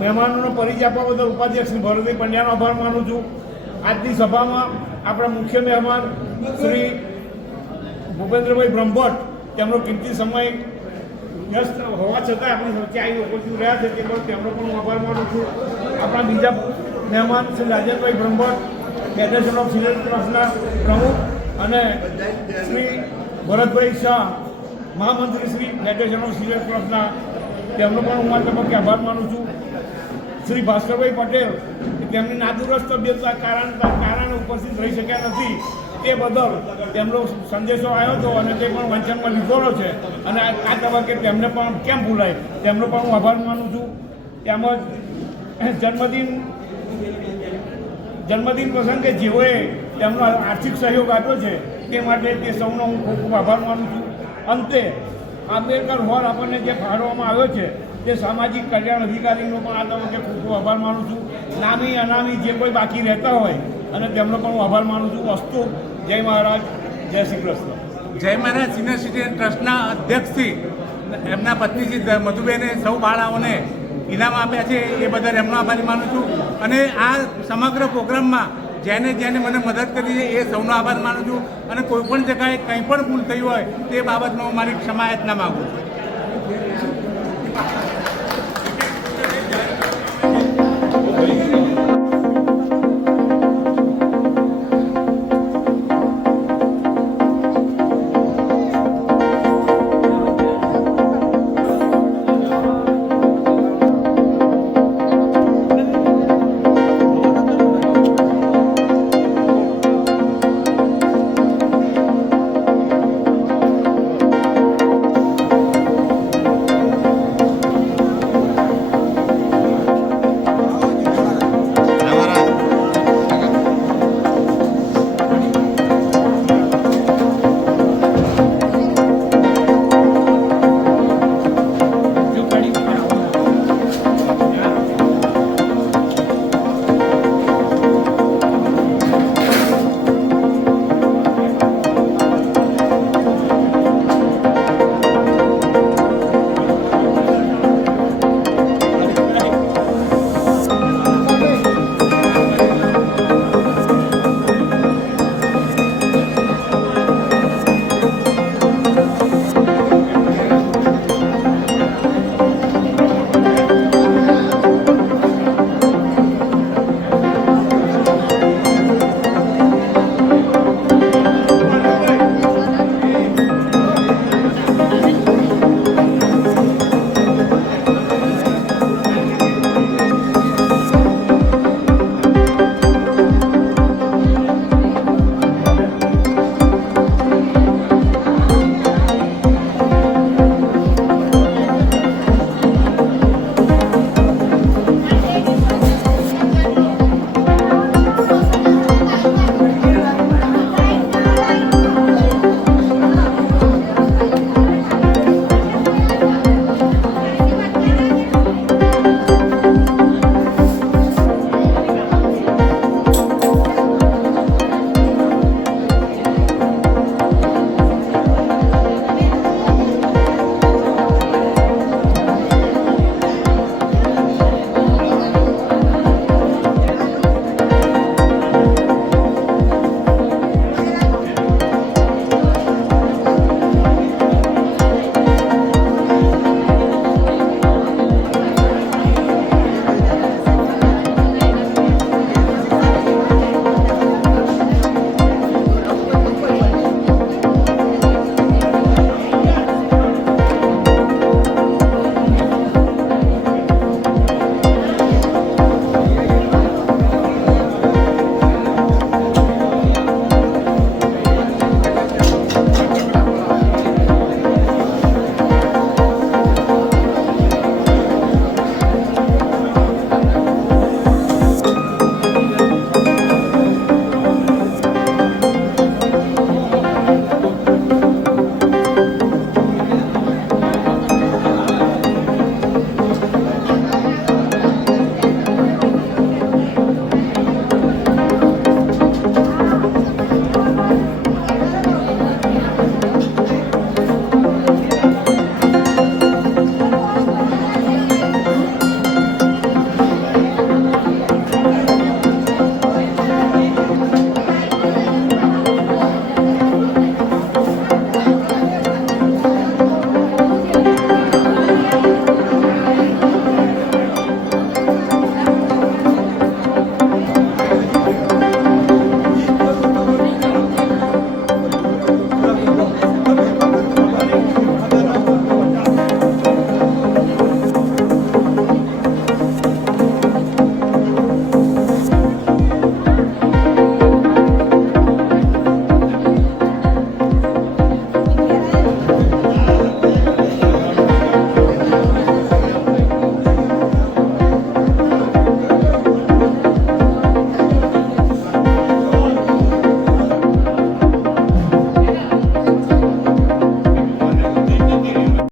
મહેમાનોનો પરિચય આપવા બદલ ઉપાધ્યક્ષ શ્રી ભરતભાઈ પંડ્યાનો આભાર માનું છું. આજની સભામાં આપણા મુખ્ય મહેમાન શ્રી ભૂપેન્દ્રભાઈ બ્રહ્મભટ્ટ તેમનો કિંમતી સમય વ્યસ્ત હોવા છતાં આપણી વચ્ચે આવી ઉપસ્થિત રહ્યા છે તે બદલ તેમનો પણ હું આભાર માનું છું. આપણા બીજા મહેમાન Shri Rajeshbhai Brahmbhatt federation of senior ટ્રસ્ટના પ્રમુખ અને શ્રી ભરતભાઈ શાહ મહામંત્રી શ્રી ફેડરેશન ઓફ સિનિયર ટ્રસ્ટના તેમનો પણ હું આ તબક્કે આભાર માનું છું. શ્રી ભાસ્કરભાઈ પટેલ તેમની નાદુરસ્ત તબિયતના કારણે ઉપસ્થિત રહી શક્યા નથી તે બદલ તેમનો સંદેશો આવ્યો હતો અને તે પણ વાંચનમાં લીધેલો છે અને આ તબક્કે તેમને પણ કેમ ભૂલાય તેમનો પણ હું આભાર માનું છું. તેમજ જન્મદિન પ્રસંગે જેઓએ તેમનો આર્થિક સહયોગ આપ્યો છે તે માટે તે સૌનો હું ખૂબ ખૂબ આભાર માનું છું. અંતે આંબેડકર હોલ આપણને જે ફાળવવામાં આવ્યો છે તે સામાજિક કલ્યાણ અધિકારીનો પણ આ તબક્કે ખૂબ ખૂબ આભાર માનું છું. નામી અનામી જે કોઈ બાકી રહેતા હોય અને તેમનો પણ હું આભાર માનું છું. વસ્તુ જય મહારાજ, જય શ્રી કૃષ્ણ. જય મહારાજ સિનિયર સિટીઝન ટ્રસ્ટના અધ્યક્ષથી એમના પત્નીશ્રી મધુબેને સૌ બાળાઓને ઇનામ આપ્યા છે એ બદલ એમનો આભારી માનું છું. અને આ સમગ્ર પ્રોગ્રામમાં જેને મને મદદ કરી છે એ સૌનો આભાર માનું છું. અને કોઈપણ જગ્યાએ કંઈ પણ ભૂલ થઈ હોય તે બાબતમાં હું મારી ક્ષમા યાચના માગું છું.